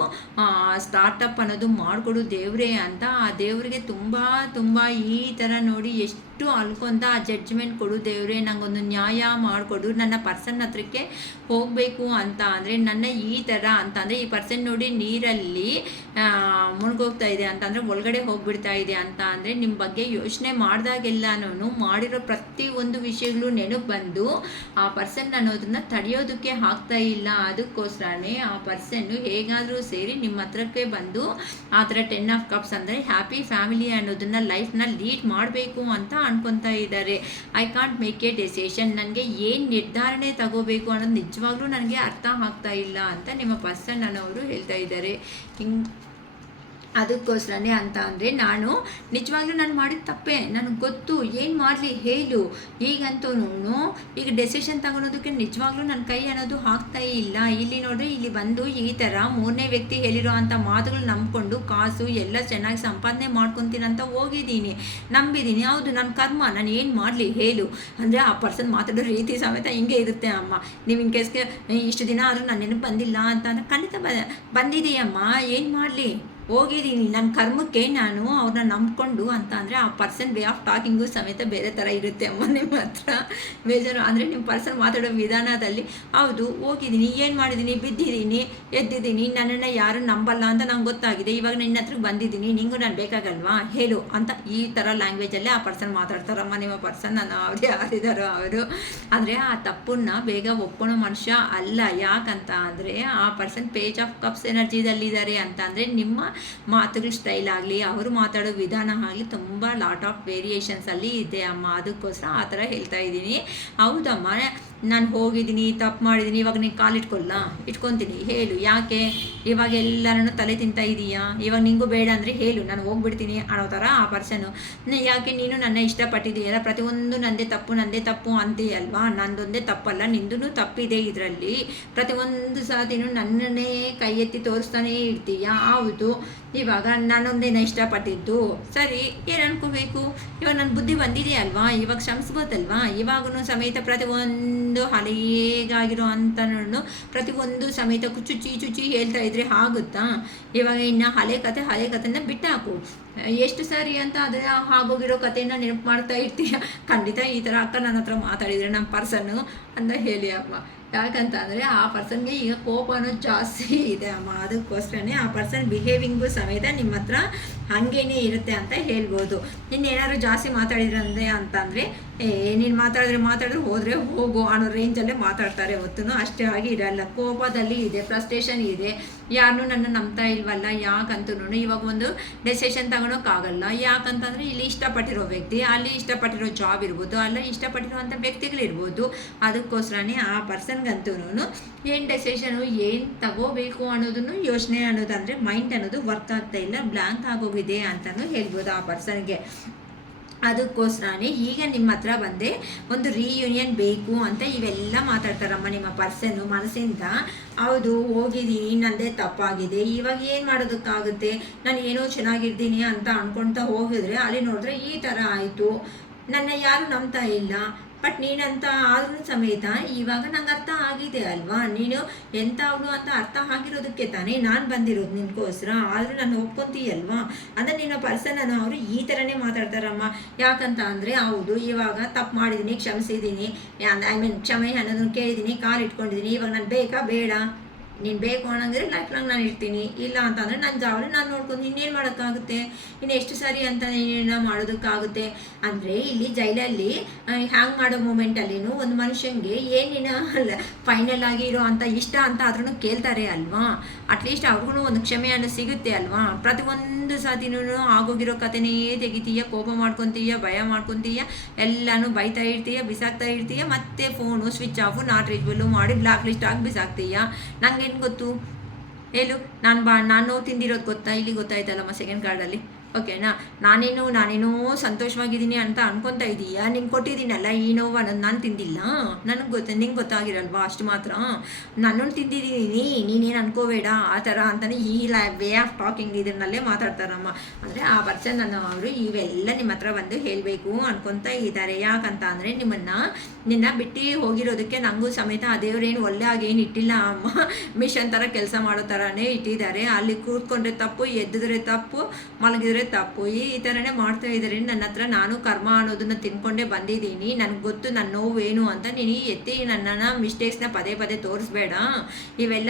ಸ್ಟಾರ್ಟಪ್ ಅನ್ನೋದು ಮಾಡಿಕೊಡು ದೇವರೇ ಅಂತ ಆ ದೇವರಿಗೆ ತುಂಬ ಈ ಥರ ನೋಡಿ ಎಷ್ಟು ಅಲ್ಕೊಂತ ಆ ಜಡ್ಜ್ಮೆಂಟ್ ಕೊಡು ದೇವರೇ, ನಂಗೊಂದು ನ್ಯಾಯ ಮಾಡಿಕೊಡು. ನನ್ನ ಪರ್ಸನ್ ಹತ್ರಕ್ಕೆ ಹೋಗಬೇಕು ಅಂತ ಅಂದರೆ ನನ್ನ ಈ ಥರ ಅಂತಂದರೆ ಈ ಪರ್ಸನ್ ನೋಡಿ ನೀರಲ್ಲಿ ಮುಳುಗೋಗ್ತಾ ಇದೆ ಅಂತಂದರೆ ಒಳಗಡೆ ಹೋಗ್ಬಿಡ್ತಾ ಇದೆ ಅಂತ ಅಂದರೆ ನಿಮ್ಮ ಬಗ್ಗೆ ಯೋಚನೆ ಮಾಡಿದಾಗೆಲ್ಲನೂ ಮಾಡಿರೋ ಪ್ರತಿಯೊಂದು ವಿಷಯಗಳು ನೆನಪು ಬಂದು ಆ ಪರ್ಸನ್ ಅನ್ನೋದನ್ನು ತಡೆಯೋದಕ್ಕೆ ಆಗ್ತಾ ಇಲ್ಲ. ಅದಕ್ಕೋಸ್ಕರನೇ ಆ ಪರ್ಸನ್ನು ಹೇಗಾದರೂ ಸೇರಿ ನಿಮ್ಮ ಹತ್ರಕ್ಕೆ ಬಂದು ಆ ಥರ 10 ಆಫ್ ಕಪ್ಸ್ ಅಂದರೆ ಹ್ಯಾಪಿ ಫ್ಯಾಮಿಲಿ ಅನ್ನೋದನ್ನು ಲೈಫ್ನ ಲೀಡ್ ಮಾಡಬೇಕು ಅಂತ ಅನ್ಕೊತಾ ಇದ್ದಾರೆ. I can't make a decision, ನನಗೆ ಏನು ನಿರ್ಧಾರಣೆ ತಗೋಬೇಕು ಅನ್ನೋದು ನಿಜವಾಗ್ಲೂ ನನಗೆ ಅರ್ಥ ಆಗ್ತಾ ಇಲ್ಲ ಅಂತ ನಿಮ್ಮ ಪರ್ಸನ್ ಅನ್ನೋರು ಹೇಳ್ತಾ ಇದ್ದಾರೆ. ಅದಕ್ಕೋಸ್ಕರನೇ ಅಂತ ಅಂದರೆ ನಾನು ನಿಜವಾಗ್ಲೂ ನಾನು ಮಾಡಿದ ತಪ್ಪೇ ನನಗೆ ಗೊತ್ತು, ಏನು ಮಾಡಲಿ ಹೇಳು. ಈಗಂತೂ ಈಗ ಡೆಸಿಷನ್ ತಗೊಳೋದಕ್ಕೆ ನಿಜವಾಗ್ಲೂ ನನ್ನ ಕೈ ಅನ್ನೋದು ಆಗ್ತಾ ಇಲ್ಲ. ಇಲ್ಲಿ ನೋಡ್ರಿ, ಇಲ್ಲಿ ಬಂದು ಈ ಥರ 3ನೇ ವ್ಯಕ್ತಿ ಹೇಳಿರೋ ಅಂಥ ಮಾತುಗಳು ನಂಬ್ಕೊಂಡು ಕಾಸು ಎಲ್ಲ ಚೆನ್ನಾಗಿ ಸಂಪಾದನೆ ಮಾಡ್ಕೊತೀನಂತ ಹೋಗಿದ್ದೀನಿ, ನಂಬಿದ್ದೀನಿ. ಹೌದು, ನನ್ನ ಕರ್ಮ, ನಾನು ಏನು ಮಾಡಲಿ ಹೇಳು ಅಂದರೆ ಆ ಪರ್ಸನ್ ಮಾತಾಡೋ ರೀತಿ ಸಮೇತ ಹಿಂಗೆ ಇರುತ್ತೆ. ಅಮ್ಮ ನೀವು ಇನ್ ಕೇಸ್ಗೆ ಇಷ್ಟು ದಿನ ಆದರೂ ನಾನು ನೆನಪು ಬಂದಿಲ್ಲ ಅಂತ ಅಂದರೆ ಖಂಡಿತ ಬಂದಿದೆಯಮ್ಮ, ಏನು ಮಾಡಲಿ ಹೋಗಿದ್ದೀನಿ. ನನ್ನ ಕರ್ಮಕ್ಕೆ ನಾನು ಅವ್ರನ್ನ ನಂಬ್ಕೊಂಡು ಅಂತ ಅಂದರೆ ಆ ಪರ್ಸನ್ ವೇ ಆಫ್ ಟಾಕಿಂಗು ಸಮೇತ ಬೇರೆ ಥರ ಇರುತ್ತೆ ಅಮ್ಮ. ನಿಮ್ಮ ಹತ್ರ ಬೇಜಾರು ಅಂದರೆ ನಿಮ್ಮ ಪರ್ಸನ್ ಮಾತಾಡೋ ವಿಧಾನದಲ್ಲಿ ಹೌದು ಹೋಗಿದ್ದೀನಿ, ಏನು ಮಾಡಿದ್ದೀನಿ, ಬಿದ್ದಿದ್ದೀನಿ, ಎದ್ದಿದ್ದೀನಿ, ನನ್ನನ್ನು ಯಾರು ನಂಬಲ್ಲ ಅಂತ ನಂಗೆ ಗೊತ್ತಾಗಿದೆ, ಇವಾಗ ನಿನ್ನ ಹತ್ರಕ್ಕೆ ಬಂದಿದ್ದೀನಿ, ನಿಂಗೂ ನಾನು ಬೇಕಾಗಲ್ವಾ ಹೇಳು ಅಂತ ಈ ಥರ ಲ್ಯಾಂಗ್ವೇಜಲ್ಲೇ ಆ ಪರ್ಸನ್ ಮಾತಾಡ್ತಾರಮ್ಮ. ನಿಮ್ಮ ಪರ್ಸನ್ ನಾನು ಅವ್ರು ಯಾರಿದ್ದಾರೋ ಅವರು ಅಂದರೆ ಆ ತಪ್ಪನ್ನ ಬೇಗ ಒಪ್ಕೊಳೋ ಮನುಷ್ಯ ಅಲ್ಲ. ಯಾಕಂತ ಅಂದರೆ ಆ ಪರ್ಸನ್ ಪೇಜ್ ಆಫ್ ಕಪ್ಸ್ ಎನರ್ಜಿದಲ್ಲಿದ್ದಾರೆ ಅಂತ ಅಂದರೆ ನಿಮ್ಮ ಮಾತುಗಳ ಸ್ಟೈಲ್ ಆಗಲಿ ಅವರು ಮಾತಾಡೋ ವಿಧಾನ ಆಗಲಿ ತುಂಬ ಲಾಟ್ ಆಫ್ ವೇರಿಯೇಷನ್ಸಲ್ಲಿ ಇದೆ ಅಮ್ಮ. ಅದಕ್ಕೋಸ್ಕರ ಆ ಥರ ಹೇಳ್ತಾ ಇದ್ದೀನಿ. ಹೌದಮ್ಮ, ನಾನು ಹೋಗಿದ್ದೀನಿ, ತಪ್ಪು ಮಾಡಿದ್ದೀನಿ, ಇವಾಗ ನೀನು ಇಟ್ಕೊತೀನಿ ಹೇಳು, ಯಾಕೆ ಇವಾಗ ಎಲ್ಲರೂ ತಲೆ ತಿಂತಾ ಇದೀಯಾ, ಇವಾಗ ನಿಂಗೂ ಬೇಡ ಅಂದರೆ ಹೇಳು, ನಾನು ಹೋಗ್ಬಿಡ್ತೀನಿ ಅನ್ನೋ ಥರ ಆ ಪರ್ಸನು. ಯಾಕೆ ನೀನು ನನ್ನ ಇಷ್ಟಪಟ್ಟಿದ್ದೀಯಲ್ಲ, ಪ್ರತಿಯೊಂದು ನಂದೇ ತಪ್ಪು ಅಂತೀಯಲ್ವಾ, ನಂದೊಂದೇ ತಪ್ಪಲ್ಲ, ನಿಂದೂ ತಪ್ಪಿದೆ ಇದರಲ್ಲಿ, ಪ್ರತಿಯೊಂದು ಸಾತಿನೂ ನನ್ನನ್ನೇ ಕೈ ಎತ್ತಿ ತೋರಿಸ್ತಾನೇ ಇರ್ತೀಯಾ. ಹೌದು, ಇವಾಗ ನಾನೊಂದೇನ ಇಷ್ಟಪಟ್ಟಿದ್ದು, ಸರಿ, ಏನು ಅನ್ಕೋಬೇಕು, ಇವಾಗ ನನ್ನ ಬುದ್ಧಿ ಬಂದಿದೆಯಲ್ವಾ, ಇವಾಗ ಕ್ಷಮಿಸ್ಬೋದಲ್ವಾ. ಇವಾಗೂ ಸಮೇತ ಪ್ರತಿಯೊಂದು ಹಳೆಗಾಗಿರೋ ಅಂಥನ್ನು ಪ್ರತಿಯೊಂದು ಸಮೇತ ಚುಚ್ಚಿ ಹೇಳ್ತಾ ಇದ್ರೆ ಆಗುತ್ತಾ? ಇವಾಗ ಇನ್ನು ಹಳೆ ಕಥೆನ ಬಿಟ್ಟಾಕು. ಎಷ್ಟು ಸಾರಿ ಅಂತ ಅದನ್ನ ಆಗೋಗಿರೋ ಕಥೆನ ನೆನಪು ಮಾಡ್ತಾ ಇರ್ತೀಯ. ಖಂಡಿತ ಈ ಥರ ಅಕ್ಕ ನನ್ನ ಹತ್ರ ಮಾತಾಡಿದರೆ ನಮ್ಮ ಪರ್ಸನ್ನು ಅಂತ ಹೇಳಿ ಅಮ್ಮ. ಯಾಕಂತ ಅಂದರೆ ಆ ಪರ್ಸನ್ಗೆ ಈಗ ಕೋಪ ಅನ್ನೋದು ಜಾಸ್ತಿ ಇದೆ ಅಮ್ಮ. ಅದಕ್ಕೋಸ್ಕರನೇ ಆ ಪರ್ಸನ್ ಬಿಹೇವಿಂಗು ಸಮೇತ ನಿಮ್ಮ ಹತ್ರ ಹಾಗೇನೇ ಇರುತ್ತೆ ಅಂತ ಹೇಳ್ಬೋದು. ಇನ್ನೇನಾದ್ರು ಜಾಸ್ತಿ ಮಾತಾಡಿದ್ರಂದ್ರೆ ಅಂತಂದರೆ ನೀನು ಮಾತಾಡಿದ್ರೆ ಹೋದರೆ ಹೋಗು ಅನ್ನೋ ರೇಂಜಲ್ಲೇ ಮಾತಾಡ್ತಾರೆ ಹೊತ್ತು ಅಷ್ಟೇ ಆಗಿ ಇರಲ್ಲ. ಕೋಪದಲ್ಲಿ ಇದೆ, ಫ್ರಸ್ಟ್ರೇಷನ್ ಇದೆ, ಯಾರನ್ನೂ ನನ್ನ ನಂಬ್ತಾ ಇಲ್ವಲ್ಲ, ಯಾಕಂತೂ ಇವಾಗ ಒಂದು ಡೆಸಿಷನ್ ತಗೊಳೋಕ್ಕಾಗಲ್ಲ. ಯಾಕಂತಂದರೆ ಇಲ್ಲಿ ಇಷ್ಟಪಟ್ಟಿರೋ ವ್ಯಕ್ತಿ, ಅಲ್ಲಿ ಇಷ್ಟಪಟ್ಟಿರೋ ಜಾಬ್ ಇರ್ಬೋದು, ಅಲ್ಲಿ ಇಷ್ಟಪಟ್ಟಿರುವಂಥ ವ್ಯಕ್ತಿಗಳಿರ್ಬೋದು. ಅದಕ್ಕೋಸ್ಕರನೇ ಆ ಪರ್ಸನ್ಗಂತೂ ಏನು ಡೆಸಿಷನು ಏನು ತಗೋಬೇಕು ಅನ್ನೋದನ್ನು ಯೋಚನೆ ಅನ್ನೋದಂದರೆ ಮೈಂಡ್ ಅನ್ನೋದು ವರ್ಕ್ ಆಗ್ತಾ ಇಲ್ಲ, ಬ್ಲ್ಯಾಂಕ್ ಆಗೋಗಿದೆ ಅಂತಲೂ ಹೇಳ್ಬೋದು ಆ ಪರ್ಸನ್ಗೆ. ಅದಕ್ಕೋಸ್ಕರನೇ ಈಗ ನಿಮ್ಮ ಹತ್ರ ಬಂದೆ ಒಂದು ರೀಯೂನಿಯನ್ ಬೇಕು ಅಂತ ಇವೆಲ್ಲ ಮಾತಾಡ್ತಾರಮ್ಮ ನಿಮ್ಮ ಪರ್ಸನ್ನು ಮನಸ್ಸಿಂದ. ಹೌದು, ಹೋಗಿದ್ದೀನಿ, ನಂದೇ ತಪ್ಪಾಗಿದೆ, ಇವಾಗ ಏನು ಮಾಡೋದಕ್ಕಾಗುತ್ತೆ, ನಾನು ಏನೋ ಚೆನ್ನಾಗಿರ್ತೀನಿ ಅಂತ ಅಂದ್ಕೊಳ್ತಾ ಹೋಗಿದ್ರೆ ಅಲ್ಲಿ ನೋಡಿದ್ರೆ ಈ ಥರ ಆಯಿತು, ನನ್ನ ಯಾರು ನಂಬ್ತಾ ಇಲ್ಲ. ಬಟ್ ನೀನಂತ ಆದ್ರೂ ಸಮೇತ ಇವಾಗ ನಂಗೆ ಅರ್ಥ ಆಗಿದೆ ಅಲ್ವಾ, ನೀನು ಎಂಥವಳು ಅಂತ ಅರ್ಥ ಆಗಿರೋದಕ್ಕೆ ತಾನೇ ನಾನು ಬಂದಿರೋದು ನಿನ್ಗೋಸ್ಕರ. ಆದರೂ ನಾನು ಒಪ್ಕೊಂತೀಯಲ್ವಾ ಅಂದರೆ ನಿನ್ನ ಪರ್ಸನನ್ನು ಅವರು ಈ ಥರನೇ ಮಾತಾಡ್ತಾರಮ್ಮ. ಯಾಕಂತ ಅಂದರೆ ಹೌದು, ಇವಾಗ ತಪ್ಪು ಮಾಡಿದ್ದೀನಿ, ಕ್ಷಮಿಸಿದ್ದೀನಿ, ಕ್ಷಮೆ ಅನ್ನೋದನ್ನು ಕೇಳಿದ್ದೀನಿ, ಕಾಲು ಇಟ್ಕೊಂಡಿದ್ದೀನಿ, ಇವಾಗ ನಾನು ಬೇಕಾ ಬೇಡ ನೀನು ಬೇಕು ಅನ್ನಂಗಿದ್ರೆ ಲೈಫ್ ಲಾಂಗ್ ನಾನು ಇರ್ತೀನಿ, ಇಲ್ಲ ಅಂತಂದರೆ ನನ್ನ ಜಾವಲ್ಲಿ ನಾನು ನೋಡ್ಕೊಂಡು ಇನ್ನೇನು ಮಾಡೋಕ್ಕಾಗುತ್ತೆ, ಇನ್ನು ಎಷ್ಟು ಸರಿ ಅಂತ ನೀನು ಮಾಡೋದಕ್ಕಾಗುತ್ತೆ. ಅಂದರೆ ಇಲ್ಲಿ ಜೈಲಲ್ಲಿ ಹ್ಯಾಂಗ್ ಮಾಡೋ ಮೂಮೆಂಟಲ್ಲಿನೂ ಒಂದು ಮನುಷ್ಯನಿಗೆ ಏನಿನ ಫೈನಲ್ ಆಗಿ ಇರೋ ಅಂತ ಇಷ್ಟ ಅಂತ ಆದ್ರೂ ಕೇಳ್ತಾರೆ ಅಲ್ವಾ. ಅಟ್ಲೀಸ್ಟ್ ಅವ್ರಿಗೂ ಒಂದು ಕ್ಷಮೆ ಅನ್ನೋ ಸಿಗುತ್ತೆ ಅಲ್ವಾ. ಪ್ರತಿಯೊಂದು ಸಾತಿನೂ ಆಗೋಗಿರೋ ಕಥೆನೇ ತೆಗಿತೀಯ, ಕೋಪ ಮಾಡ್ಕೊತೀಯ, ಭಯ ಮಾಡ್ಕೊತೀಯ, ಎಲ್ಲನೂ ಬೈತಾ ಇರ್ತೀಯ, ಬಿಸಾಕ್ತಾ ಇರ್ತೀಯ, ಮತ್ತೆ ಫೋನು ಸ್ವಿಚ್ ಆಫು ನಾಟ್ ರೀಚಬಲ್ಲು ಮಾಡಿ ಬ್ಲಾಕ್ ಲಿಸ್ಟ್ ಆಗಿ ಬಿಸಾಕ್ತೀಯ. ನಂಗೇನು ಗೊತ್ತು ಹೇಳು, ನಾನು ತಿಂದಿರೋದು ಗೊತ್ತಾ, ಇಲ್ಲಿ ಗೊತ್ತಾಯ್ತಲ್ಲಮ್ಮ ಸೆಕೆಂಡ್ ಕಾರ್ಡಲ್ಲಿ. ಓಕೆನಾ, ನಾನೇನೋ ಸಂತೋಷವಾಗಿದ್ದೀನಿ ಅಂತ ಅನ್ಕೊತಾ ಇದೀಯಾ. ನಿಂಗೆ ಕೊಟ್ಟಿದ್ದೀನಲ್ಲ ಈ ನೋವು ಅನ್ನೋದು ನಾನು ತಿಂದಿಲ್ಲ, ನನಗೆ ನಿಂಗೆ ಗೊತ್ತಾಗಿರಲ್ವಾ ಅಷ್ಟು ಮಾತ್ರ. ನನ್ನನ್ನು ತಿಂದಿದ್ದೀನಿ, ನೀನೇನು ಅನ್ಕೋಬೇಡ ಆ ಥರ ಅಂತಲೇ ಈ ವೇ ಆಫ್ ಟಾಕಿಂಗ್ ಇದನ್ನಲ್ಲೇ ಮಾತಾಡ್ತಾರಮ್ಮ. ಅಂದರೆ ಆ ಪರ್ಸನ್ ಅವರು ಇವೆಲ್ಲ ನಿಮ್ಮ ಹತ್ರ ಬಂದು ಹೇಳಬೇಕು ಅನ್ಕೊತಾ ಇದ್ದಾರೆ. ಯಾಕಂತ ಅಂದರೆ ನಿನ್ನ ಬಿಟ್ಟು ಹೋಗಿರೋದಕ್ಕೆ ನನಗೂ ಸಮೇತ ಆ ದೇವ್ರೇನು ಒಳ್ಳೆ ಆಗೇನು ಇಟ್ಟಿಲ್ಲ ಅಮ್ಮ, ಮಿಷನ್ ಥರ ಕೆಲಸ ಮಾಡೋ ಥರನೇ ಇಟ್ಟಿದ್ದಾರೆ. ಅಲ್ಲಿ ಕೂತ್ಕೊಂಡ್ರೆ ತಪ್ಪು, ಎದ್ದಿದ್ರೆ ತಪ್ಪು, ಮಲಗಿದ್ರೆ ತಪ್ಪು, ಈ ಥರನೇ ಮಾಡ್ತಾ ಇದ್ದಾರೆ ನನ್ನ ಹತ್ರ. ನಾನು ಕರ್ಮ ಅನ್ನೋದನ್ನ ತಿನ್ಕೊಂಡೇ ಬಂದಿದ್ದೀನಿ, ನನಗೆ ಗೊತ್ತು ನನ್ನ ನೋವು ಏನು ಅಂತ. ನೀನು ಎತ್ತಿ ನನ್ನನ್ನು ಮಿಸ್ಟೇಕ್ಸ್ನ ಪದೇ ಪದೇ ತೋರಿಸ್ಬೇಡ. ಇವೆಲ್ಲ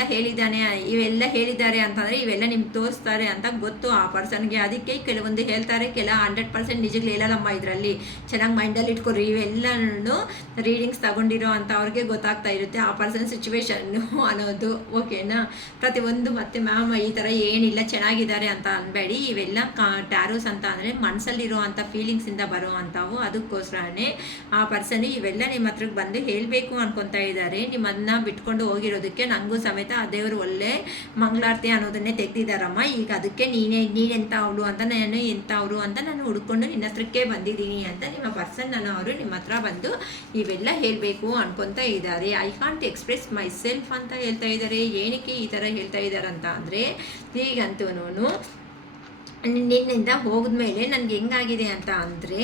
ಹೇಳಿದ್ದಾರೆ ಅಂತಂದರೆ ಇವೆಲ್ಲ ನಿಮ್ಗೆ ತೋರಿಸ್ತಾರೆ ಅಂತ ಗೊತ್ತು ಆ ಪರ್ಸನ್ಗೆ. ಅದಕ್ಕೆ ಕೆಲವೊಂದು ಹೇಳ್ತಾರೆ, 100% ನಿಜಗಳು ಹೇಳಲ್ಲಮ್ಮ. ಇದರಲ್ಲಿ ಚೆನ್ನಾಗಿ ಮೈಂಡಲ್ಲಿ ಇಟ್ಕೊರಿ. ಇವೆಲ್ಲನೂ ರೀಡಿಂಗ್ಸ್ ತಗೊಂಡಿರೋ ಅಂತ ಅವ್ರಿಗೆ ಗೊತ್ತಾಗ್ತಾ ಇರುತ್ತೆ ಆ ಪರ್ಸನ್ ಸಿಚುವೇಶನ್ನು ಅನ್ನೋದು. ಓಕೆನಾ, ಪ್ರತಿಯೊಂದು ಮತ್ತೆ ಮ್ಯಾಮ್ ಈ ಥರ ಏನಿಲ್ಲ ಚೆನ್ನಾಗಿದ್ದಾರೆ ಅಂತ ಅನ್ಬೇಡಿ. ಇವೆಲ್ಲ ಟ್ಯಾರೋಸ್ ಅಂತ ಅಂದರೆ ಮನಸ್ಸಲ್ಲಿರೋ ಅಂಥ ಫೀಲಿಂಗ್ಸಿಂದ ಬರೋ ಅಂಥವು. ಅದಕ್ಕೋಸ್ಕರನೇ ಆ ಪರ್ಸನ್ ಇವೆಲ್ಲ ನಿಮ್ಮ ಹತ್ರಕ್ಕೆ ಬಂದು ಹೇಳಬೇಕು ಅನ್ಕೊತಾ ಇದ್ದಾರೆ. ನಿಮ್ಮನ್ನ ಬಿಟ್ಕೊಂಡು ಹೋಗಿರೋದಕ್ಕೆ ನನಗೂ ಸಮೇತ ಆ ದೇವರು ಒಳ್ಳೆ ಮಂಗಳಾರತಿ ಅನ್ನೋದನ್ನೇ ತೆಗ್ದಿದ್ದಾರಮ್ಮ. ಈಗ ಅದಕ್ಕೆ ನೀನೆಂತ ಅವಳು ಅಂತ, ನಾನು ಎಂಥ ಅವರು ಅಂತ ನಾನು ಹುಡ್ಕೊಂಡು ನಿನ್ನ ಹತ್ರಕ್ಕೆ ಬಂದಿದ್ದೀನಿ ಅಂತ ನಿಮ್ಮ ಪರ್ಸನ್ ಅವರು ನಿಮ್ಮ ಹತ್ರ ಬಂದು ಇವೆಲ್ಲ ಹೇಳಬೇಕು ಅನ್ಕೊತಾ ಇದ್ದಾರೆ. I can't express myself ಅಂತ ಹೇಳ್ತಾ ಇದ್ದಾರೆ. ಏನಕ್ಕೆ ಈ ಥರ ಹೇಳ್ತಾ ಇದ್ದಾರಂತ ಅಂದರೆ, ಈಗಂತೂ ನಿನ್ನಿಂದ ಹೋಗಿದ್ಮೇಲೆ ನನಗೆ ಹೆಂಗಾಗಿದೆ ಅಂತ ಅಂದರೆ,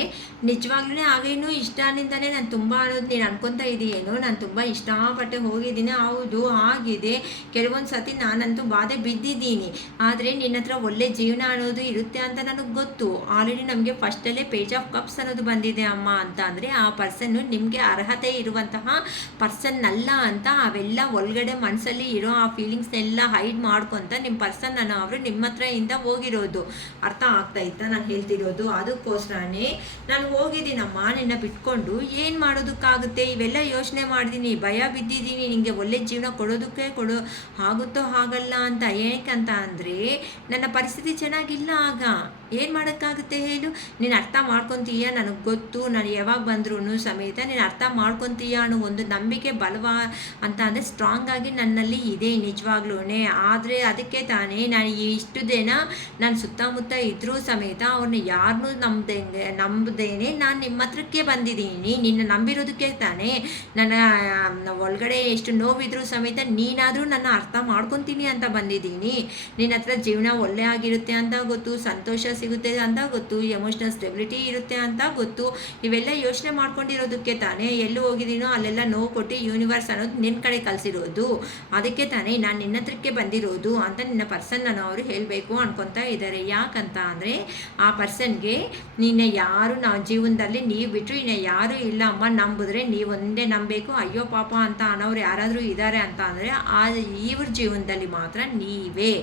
ನಿಜವಾಗ್ಲೂ ಆಗೇನು ಇಷ್ಟನಿಂದನೇ ನಾನು ತುಂಬ ಅನ್ನೋದು ನೀನು ಅನ್ಕೊತಾ ಇದೆಯೇನೋ. ನಾನು ತುಂಬ ಇಷ್ಟಪಟ್ಟೆ ಹೋಗಿದ್ದೀನಿ, ಹೌದು ಆಗಿದೆ. ಕೆಲವೊಂದು ಸತಿ ನಾನಂತೂ ಬಾಧೆ ಬಿದ್ದಿದ್ದೀನಿ. ಆದರೆ ನಿನ್ನ ಹತ್ರ ಒಳ್ಳೆ ಜೀವನ ಅನ್ನೋದು ಇರುತ್ತೆ ಅಂತ ನನಗೆ ಗೊತ್ತು. ಆಲ್ರೆಡಿ ನಮಗೆ ಫಸ್ಟಲ್ಲೇ ಪೇಜ್ ಆಫ್ ಕಪ್ಸ್ ಅನ್ನೋದು ಬಂದಿದೆ ಅಮ್ಮ ಅಂತ ಅಂದರೆ, ಆ ಪರ್ಸನ್ನು ನಿಮಗೆ ಅರ್ಹತೆ ಇರುವಂತಹ ಪರ್ಸನ್ ಅಲ್ಲ ಅಂತ. ಅವೆಲ್ಲ ಒಳಗಡೆ ಮನಸ್ಸಲ್ಲಿ ಇರೋ ಆ ಫೀಲಿಂಗ್ಸ್ನೆಲ್ಲ ಹೈಡ್ ಮಾಡ್ಕೊತ ನಿಮ್ಮ ಪರ್ಸನ್ ಅವರು ನಿಮ್ಮ ಹತ್ರ ಇಂದ ಹೋಗಿರೋದು. ಅರ್ಥ ಆಗ್ತಾ ಇತ್ತಾ ನಾನು ಹೇಳ್ತಿರೋದು? ಅದಕ್ಕೋಸ್ಕರನೇ ನಾನು ಹೋಗಿದ್ದೀನಮ್ಮ ನಿನ್ನ ಬಿಟ್ಕೊಂಡು. ಏನು ಮಾಡೋದಕ್ಕಾಗುತ್ತೆ? ಇವೆಲ್ಲ ಯೋಚನೆ ಮಾಡಿದ್ದೀನಿ, ಭಯ ಬಿದ್ದಿದ್ದೀನಿ, ನಿನಗೆ ಒಳ್ಳೆ ಜೀವನ ಆಗುತ್ತೋ ಆಗಲ್ಲ ಅಂತ. ಏನಕ್ಕಂತ ಅಂದರೆ ನನ್ನ ಪರಿಸ್ಥಿತಿ ಚೆನ್ನಾಗಿಲ್ಲ. ಆಗ ಏನು ಮಾಡೋಕ್ಕಾಗುತ್ತೆ ಹೇಳು? ನೀನು ಅರ್ಥ ಮಾಡ್ಕೊತೀಯ, ನನಗೆ ಗೊತ್ತು. ನಾನು ಯಾವಾಗ ಬಂದ್ರೂ ಸಮೇತ ನೀನು ಅರ್ಥ ಮಾಡ್ಕೊತೀಯ ಅನ್ನೋ ಒಂದು ನಂಬಿಕೆ ಅಂತ ಅಂದರೆ ಸ್ಟ್ರಾಂಗ್ ಆಗಿ ನನ್ನಲ್ಲಿ ಇದೆ ನಿಜವಾಗ್ಲೂ. ಆದರೆ ಅದಕ್ಕೆ ತಾನೇ ನಾನು ಇಷ್ಟು ದಿನ ನಾನು ಸುತ್ತಮುತ್ತ ಇದ್ರೂ ಸಮೇತ ಅವ್ರನ್ನ ಯಾರನ್ನೂ ನಂಬದೇನೆ ನಾನು ನಿಮ್ಮ ಹತ್ರಕ್ಕೆ ಬಂದಿದ್ದೀನಿ. ನಿನ್ನ ನಂಬಿರೋದಕ್ಕೆ ತಾನೇ. ನನ್ನ ಒಳಗಡೆ ಎಷ್ಟು ನೋವಿದ್ರೂ ಸಮೇತ ನೀನಾದರೂ ನನ್ನ ಅರ್ಥ ಮಾಡ್ಕೊತೀನಿ ಅಂತ ಬಂದಿದ್ದೀನಿ. ನಿನ್ನ ಹತ್ರ ಜೀವನ ಒಳ್ಳೆ ಆಗಿರುತ್ತೆ ಅಂತ ಗೊತ್ತು, ಸಂತೋಷ ಸಿಗುತ್ತೆ ಅಂತ ಗೊತ್ತು, ಎಮೋಷ್ನಲ್ ಸ್ಟೆಬಿಲಿಟಿ ಇರುತ್ತೆ ಅಂತ ಗೊತ್ತು. ಇವೆಲ್ಲ ಯೋಚನೆ ಮಾಡ್ಕೊಂಡಿರೋದಕ್ಕೆ ತಾನೇ ಎಲ್ಲೂ ಹೋಗಿದ್ದೀನೋ ಅಲ್ಲೆಲ್ಲ ನೋವು ಕೊಟ್ಟು ಯೂನಿವರ್ಸ್ ಅನ್ನೋದು ನಿನ್ನ ಕಡೆ ಕಲಿಸಿರೋದು. ಅದಕ್ಕೆ ತಾನೇ ನಾನು ನಿನ್ನ ಹತ್ರಕ್ಕೆ ಬಂದಿರೋದು ಅಂತ ನಿನ್ನ ಪರ್ಸನ್ ಅವರು ಹೇಳಬೇಕು ಅನ್ಕೊತಾ ಇದ್ದಾರೆ. ಯಾಕಂತ ಅಂದರೆ ಆ ಪರ್ಸನ್ಗೆ ನಿನ್ನೆ ಯಾರು ನಾವು ಜೀವನದಲ್ಲಿ ನೀವು ಬಿಟ್ಟರು ಇನ್ನು ಯಾರೂ ಇಲ್ಲ ಅಮ್ಮ. ನಂಬಿದ್ರೆ ನೀವೊಂದೇ ನಂಬಬೇಕು. ಅಯ್ಯೋ ಪಾಪ ಅಂತ ಅನ್ನೋರು ಯಾರಾದರೂ ಇದ್ದಾರೆ ಅಂತ ಅಂದರೆ ಇವ್ರ ಜೀವನದಲ್ಲಿ ಮಾತ್ರ ನೀವೇ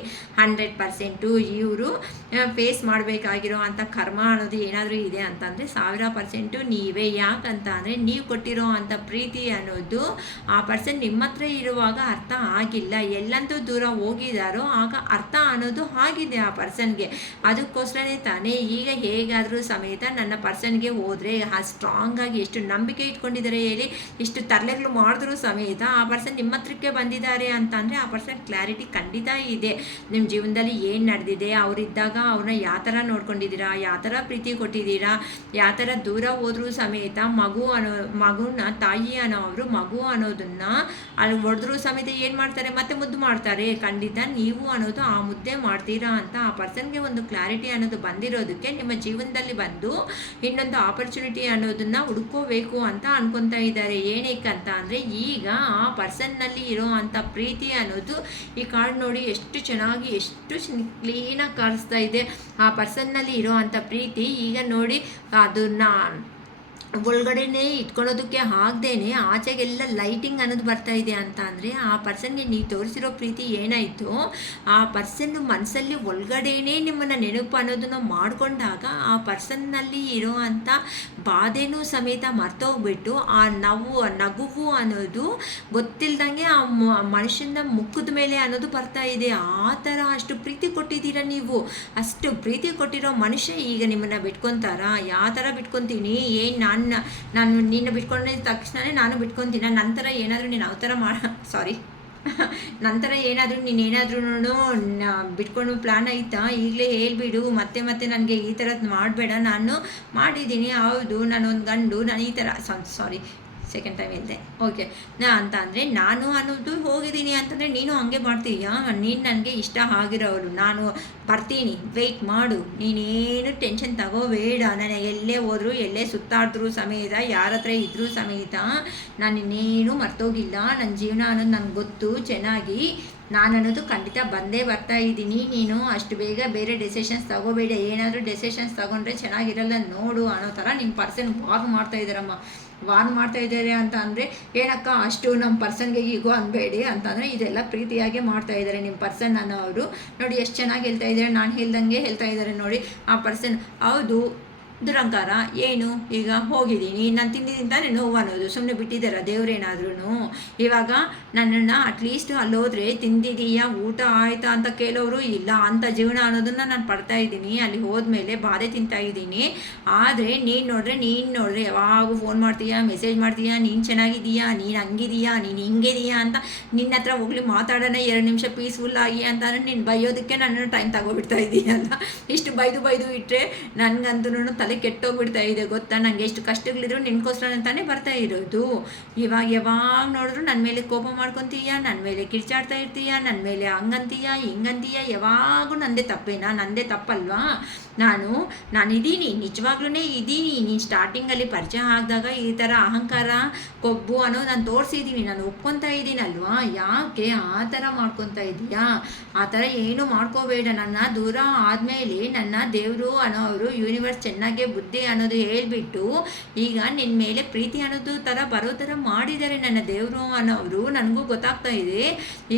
100% ಇವರು ಫೇಸ್ ಮಾಡಬೇಕಾಗಿರೋ ಅಂಥ ಕರ್ಮ ಅನ್ನೋದು ಏನಾದರೂ ಇದೆ ಅಂತಂದರೆ 1000% ನೀವೇ. ಯಾಕಂತ ಅಂದರೆ ನೀವು ಕೊಟ್ಟಿರೋ ಅಂಥ ಪ್ರೀತಿ ಅನ್ನೋದು ಆ ಪರ್ಸನ್ ನಿಮ್ಮ ಹತ್ರ ಇರುವಾಗ ಅರ್ಥ ಆಗಿಲ್ಲ. ಎಲ್ಲಂತೂ ದೂರ ಹೋಗಿದ್ದಾರೋ ಆಗ ಅರ್ಥ ಅನ್ನೋದು ಆಗಿದೆ ಆ ಪರ್ಸನ್ಗೆ. ಅದಕ್ಕೋಸ್ಕರನೇ ತಾನೇ ಈಗ ಹೇಗಾದರೂ ಸಮೇತ ನನ್ನ ಪರ್ಸನ್ಗೆ ಹೋದರೆ ಸ್ಟ್ರಾಂಗ್ ಆಗಿ ಎಷ್ಟು ನಂಬಿಕೆ ಇಟ್ಕೊಂಡಿದ್ದಾರೆ ಹೇಳಿ, ಇಷ್ಟು ತರಲೆಗಳು ಮಾಡಿದ್ರು ಸಮೇತ ಆ ಪರ್ಸನ್ ನಿಮ್ಮ ಹತ್ರಕ್ಕೆ ಬಂದಿದ್ದಾರೆ ಅಂತಂದರೆ ಆ ಪರ್ಸನ್ ಕ್ಲಾರಿಟಿ ಖಂಡಿತ ಇದೆ. ನಿಮ್ಮ ಜೀವನದಲ್ಲಿ ಏನು ನಡೆದಿದೆ, ಅವರಿದ್ದಾಗ ಅವ್ರನ್ನ ಯಾವ ಥರ ನೋಡ್ಕೊಂಡಿದ್ದೀರಾ, ಯಾವ ಥರ ಪ್ರೀತಿ ಕೊಟ್ಟಿದ್ದೀರಾ, ಯಾವ ಥರ ದೂರ ಹೋದ್ರೂ ಸಮೇತ ಮಗುನ ತಾಯಿ ಅನ್ನೋರು ಮಗು ಅನ್ನೋದನ್ನು ಅಲ್ಲಿ ಹೊಡೆದ್ರೂ ಸಮೇತ ಏನು ಮಾಡ್ತಾರೆ, ಮತ್ತೆ ಮುದ್ದು ಮಾಡ್ತಾರೆ. ಖಂಡಿತ ನೀವು ಅನ್ನೋದು ಆ ಮುದ್ದೆ ಮಾಡ್ತೀರಾ ಅಂತ ಆ ಪರ್ಸನ್ಗೆ ಒಂದು ಕ್ಲಾರಿಟಿ ಅನ್ನೋದು ಬಂದಿರೋದಕ್ಕೆ ನಿಮ್ಮ ಜೀವನದಲ್ಲಿ ಬಂದು ಇನ್ನೊಂದು ಆಪರ್ಚುನಿಟಿ ಅನ್ನೋದನ್ನು ಹುಡ್ಕೋಬೇಕು ಅಂತ ಅನ್ಕೊತಾ ಇದ್ದಾರೆ. ಏನಕ್ಕಂತ ಅಂದರೆ ಈಗ ಆ ಪರ್ಸನ್ನಲ್ಲಿ ಇರೋ ಅಂಥ ಪ್ರೀತಿ ಅನ್ನೋದು ಈ ಕಾರ್ಡ್ ನೋಡಿ ಎಷ್ಟು ಚೆನ್ನಾಗಿ ಎಷ್ಟು ಕ್ಲೀನಾಗಿ ಕಾಣಿಸ್ತಾ ಇದೆ. ಆ ಪರ್ಸನ್ನಲ್ಲಿ ಇರೋ ಅಂಥ ಪ್ರೀತಿ ಈಗ ನೋಡಿ ಅದನ್ನ ಒಳಗಡೆನೇ ಇಟ್ಕೊಳ್ಳೋದಕ್ಕೆ ಆಗದೇನೆ ಆಚೆಗೆಲ್ಲ ಲೈಟಿಂಗ್ ಅನ್ನೋದು ಬರ್ತಾ ಇದೆ ಅಂತ ಅಂದರೆ ಆ ಪರ್ಸನ್ಗೆ ನೀವು ತೋರಿಸಿರೋ ಪ್ರೀತಿ ಏನಾಯಿತು, ಆ ಪರ್ಸನ್ ಮನಸ್ಸಲ್ಲಿ ಒಳಗಡೆನೇ ನಿಮ್ಮನ್ನು ನೆನಪು ಅನ್ನೋದನ್ನು ಮಾಡಿಕೊಂಡಾಗ ಆ ಪರ್ಸನ್ನಲ್ಲಿ ಇರೋ ಅಂಥ ಬಾಧೆನೂ ಸಮೇತ ಮರ್ತೋಗ್ಬಿಟ್ಟು ಆ ನಗುವು ಅನ್ನೋದು ಗೊತ್ತಿಲ್ದಂಗೆ ಆ ಮನುಷ್ಯನ ಮುಖದ ಮೇಲೆ ಅನ್ನೋದು ಬರ್ತಾ ಇದೆ. ಆ ಥರ ಅಷ್ಟು ಪ್ರೀತಿ ಕೊಟ್ಟಿದ್ದೀರ ನೀವು. ಅಷ್ಟು ಪ್ರೀತಿ ಕೊಟ್ಟಿರೋ ಮನುಷ್ಯ ಈಗ ನಿಮ್ಮನ್ನು ಬಿಟ್ಕೊತಾರ? ಯಾವ ಥರ ಬಿಟ್ಕೊತೀನಿ? ಏನು ನಾನು ನಿನ್ನ ಬಿಟ್ಕೊಂಡಿದ್ದ ತಕ್ಷಣವೇ ನಾನು ಬಿಟ್ಕೊತೀನಿ, ನಂತರ ಏನಾದರೂ ನೀನು ಅವತಾರ ನಂತರ ಏನಾದರೂ ನೀನೇನಾದ್ರೂ ಬಿಟ್ಕೊಂಡು ಪ್ಲ್ಯಾನ್ ಆಯಿತಾ? ಈಗಲೇ ಹೇಳ್ಬಿಡು, ಮತ್ತೆ ಮತ್ತೆ ನನಗೆ ಈ ಥರದ್ದು ಮಾಡಬೇಡ. ನಾನು ಮಾಡಿದ್ದೀನಿ, ಹೌದು, ನಾನೊಂದು ಗಂಡು, ನಾನು ಈ ಥರ ಸೆಕೆಂಡ್ ಟೈಮ್ ಹೇಳಿದೆ, ಓಕೆ ಅಂತ ಅಂದರೆ ನಾನು ಅನ್ನೋದು ಹೋಗಿದ್ದೀನಿ ಅಂತಂದರೆ ನೀನು ಹಂಗೆ ಮಾಡ್ತೀಯಾ? ನೀನು ನನಗೆ ಇಷ್ಟ ಆಗಿರೋರು, ನಾನು ಬರ್ತೀನಿ, ವೆಯ್ಟ್ ಮಾಡು, ನೀನೇನು ಟೆನ್ಷನ್ ತಗೋಬೇಡ. ನಾನು ಎಲ್ಲೇ ಹೋದರೂ ಎಲ್ಲೇ ಸುತ್ತಾಡಿದ್ರು ಸಮೇತ, ಯಾರ ಹತ್ರ ಇದ್ರೂ ಸಮೇತ ನಾನು ಇನ್ನೇನು ಮರ್ತೋಗಿಲ್ಲ. ನನ್ನ ಜೀವನ ಅನ್ನೋದು ನನಗೆ ಗೊತ್ತು ಚೆನ್ನಾಗಿ. ನಾನು ಅನ್ನೋದು ಖಂಡಿತ ಬಂದೇ ಬರ್ತಾ ಇದ್ದೀನಿ. ನೀನು ಅಷ್ಟು ಬೇಗ ಬೇರೆ ಡೆಸಿಷನ್ಸ್ ತಗೋಬೇಡ. ಏನಾದರೂ ಡೆಸಿಷನ್ಸ್ ತಗೊಂಡ್ರೆ ಚೆನ್ನಾಗಿರಲ್ಲ ನೋಡು ಅನ್ನೋ ಥರ ನಿಮ್ಮ ಪರ್ಸನ್ ವಾರ್ನ್ ಮಾಡ್ತಾ ಇದ್ದಾರೆ ಅಂತ ಅಂದರೆ ಏನಕ್ಕ ಅಷ್ಟು ನಮ್ಮ ಪರ್ಸನ್ಗೆ ಈಗೋ ಅನ್ಬೇಡಿ ಅಂತಂದರೆ ಇದೆಲ್ಲ ಪ್ರೀತಿಯಾಗೆ ಮಾಡ್ತಾ ಇದ್ದಾರೆ ನಿಮ್ಮ ಪರ್ಸನ್ ಅನ್ನೋರು. ನೋಡಿ ಎಷ್ಟು ಚೆನ್ನಾಗಿ ಹೇಳ್ತಾ ಇದ್ದಾರೆ, ನಾನು ಹೇಳ್ದಂಗೆ ಹೇಳ್ತಾ ಇದ್ದಾರೆ ನೋಡಿ ಆ ಪರ್ಸನ್. ಹೌದು, ದುರಂಕಾರ ಏನು, ಈಗ ಹೋಗಿದ್ದೀನಿ, ನಾನು ತಿಂದಿದ್ದೀನಿ ತಾನೇ ನೋವು ಅನ್ನೋದು, ಸುಮ್ಮನೆ ಬಿಟ್ಟಿದ್ದಾರ ದೇವ್ರೇನಾದ್ರೂ? ಇವಾಗ ನನ್ನನ್ನು ಅಟ್ಲೀಸ್ಟ್ ಅಲ್ಲೋದ್ರೆ ತಿಂದಿದೀಯಾ, ಊಟ ಆಯ್ತಾ ಅಂತ ಕೇಳೋರು ಇಲ್ಲ. ಅಂಥ ಜೀವನ ಅನ್ನೋದನ್ನು ನಾನು ಪಡ್ತಾ ಇದ್ದೀನಿ. ಅಲ್ಲಿ ಹೋದ್ಮೇಲೆ ಬಾಧೆ ತಿಂತಾ ಇದ್ದೀನಿ. ಆದರೆ ನೀನು ನೋಡ್ರೆ ಯಾವಾಗೂ ಫೋನ್ ಮಾಡ್ತೀಯಾ, ಮೆಸೇಜ್ ಮಾಡ್ತೀಯಾ, ನೀನು ಚೆನ್ನಾಗಿದೀಯಾ, ನೀನು ಹಂಗಿದೀಯಾ, ನೀನು ಹಿಂಗಿದೀಯಾ ಅಂತ ನಿನ್ನ ಹತ್ರ ಹೋಗ್ಲಿ ಮಾತಾಡೋಣ 2 ನಿಮಿಷ ಪೀಸ್ಫುಲ್ಲಾಗಿ ಅಂತ ನೀನು ಬೈಯೋದಕ್ಕೆ ನನ್ನನ್ನು ಟೈಮ್ ತಗೋಬಿಡ್ತಾ ಇದೀಯಲ್ಲ. ಇಷ್ಟು ಬೈದು ಇಟ್ಟರೆ ನನಗಂತೂ ತಲೆ ಕೆಟ್ಟೋಗ್ಬಿಡ್ತಾ ಇದೆ ಗೊತ್ತಾ. ನನಗೆ ಎಷ್ಟು ಕಷ್ಟಗಳಿದ್ರು ನಿನ್ಗೋಸ್ಕರ ಅಂತಾನೆ ಬರ್ತಾ ಇರೋದು. ಯಾವಾಗ ನೋಡಿದ್ರು ನನ್ನ ಮೇಲೆ ಕೋಪ ಮಾಡ್ಕೊತೀಯ, ನನ್ನ ಮೇಲೆ ಕಿರ್ಚಾಡ್ತಾ ಇರ್ತೀಯ, ನನ್ನ ಮೇಲೆ ಹಂಗಂತೀಯ ಹಿಂಗಂತೀಯ. ಯಾವಾಗೂ ನಂದೇ ತಪ್ಪೇನಾ? ನಂದೇ ತಪ್ಪಲ್ವಾ? ನಾನಿದ್ದೀನಿ, ನಿಜವಾಗ್ಲೂ ಇದ್ದೀನಿ. ನೀನು ಸ್ಟಾರ್ಟಿಂಗಲ್ಲಿ ಪರಿಚಯ ಆಗಿದಾಗ ಈ ಥರ ಅಹಂಕಾರ ಕೊಬ್ಬು ಅನ್ನೋ ನಾನು ತೋರಿಸಿದ್ದೀನಿ, ನಾನು ಒಪ್ಕೊತಾ ಇದ್ದೀನಲ್ವಾ. ಯಾಕೆ ಆ ಥರ ಮಾಡ್ಕೊತಾ ಇದೀಯಾ? ಆ ಥರ ಏನು ಮಾಡ್ಕೋಬೇಡ. ನನ್ನ ದೂರ ಆದಮೇಲೆ ನನ್ನ ದೇವರು ಅನ್ನೋರು ಯೂನಿವರ್ಸ್ ಚೆನ್ನಾಗೇ ಬುದ್ಧಿ ಅನ್ನೋದು ಹೇಳ್ಬಿಟ್ಟು ಈಗ ನಿನ್ನ ಮೇಲೆ ಪ್ರೀತಿ ಅನ್ನೋದು ಥರ ಬರೋ ಥರ ಮಾಡಿದ್ದಾರೆ ನನ್ನ ದೇವರು ಅನ್ನೋರು. ನನಗೂ ಗೊತ್ತಾಗ್ತಾ ಇದೆ.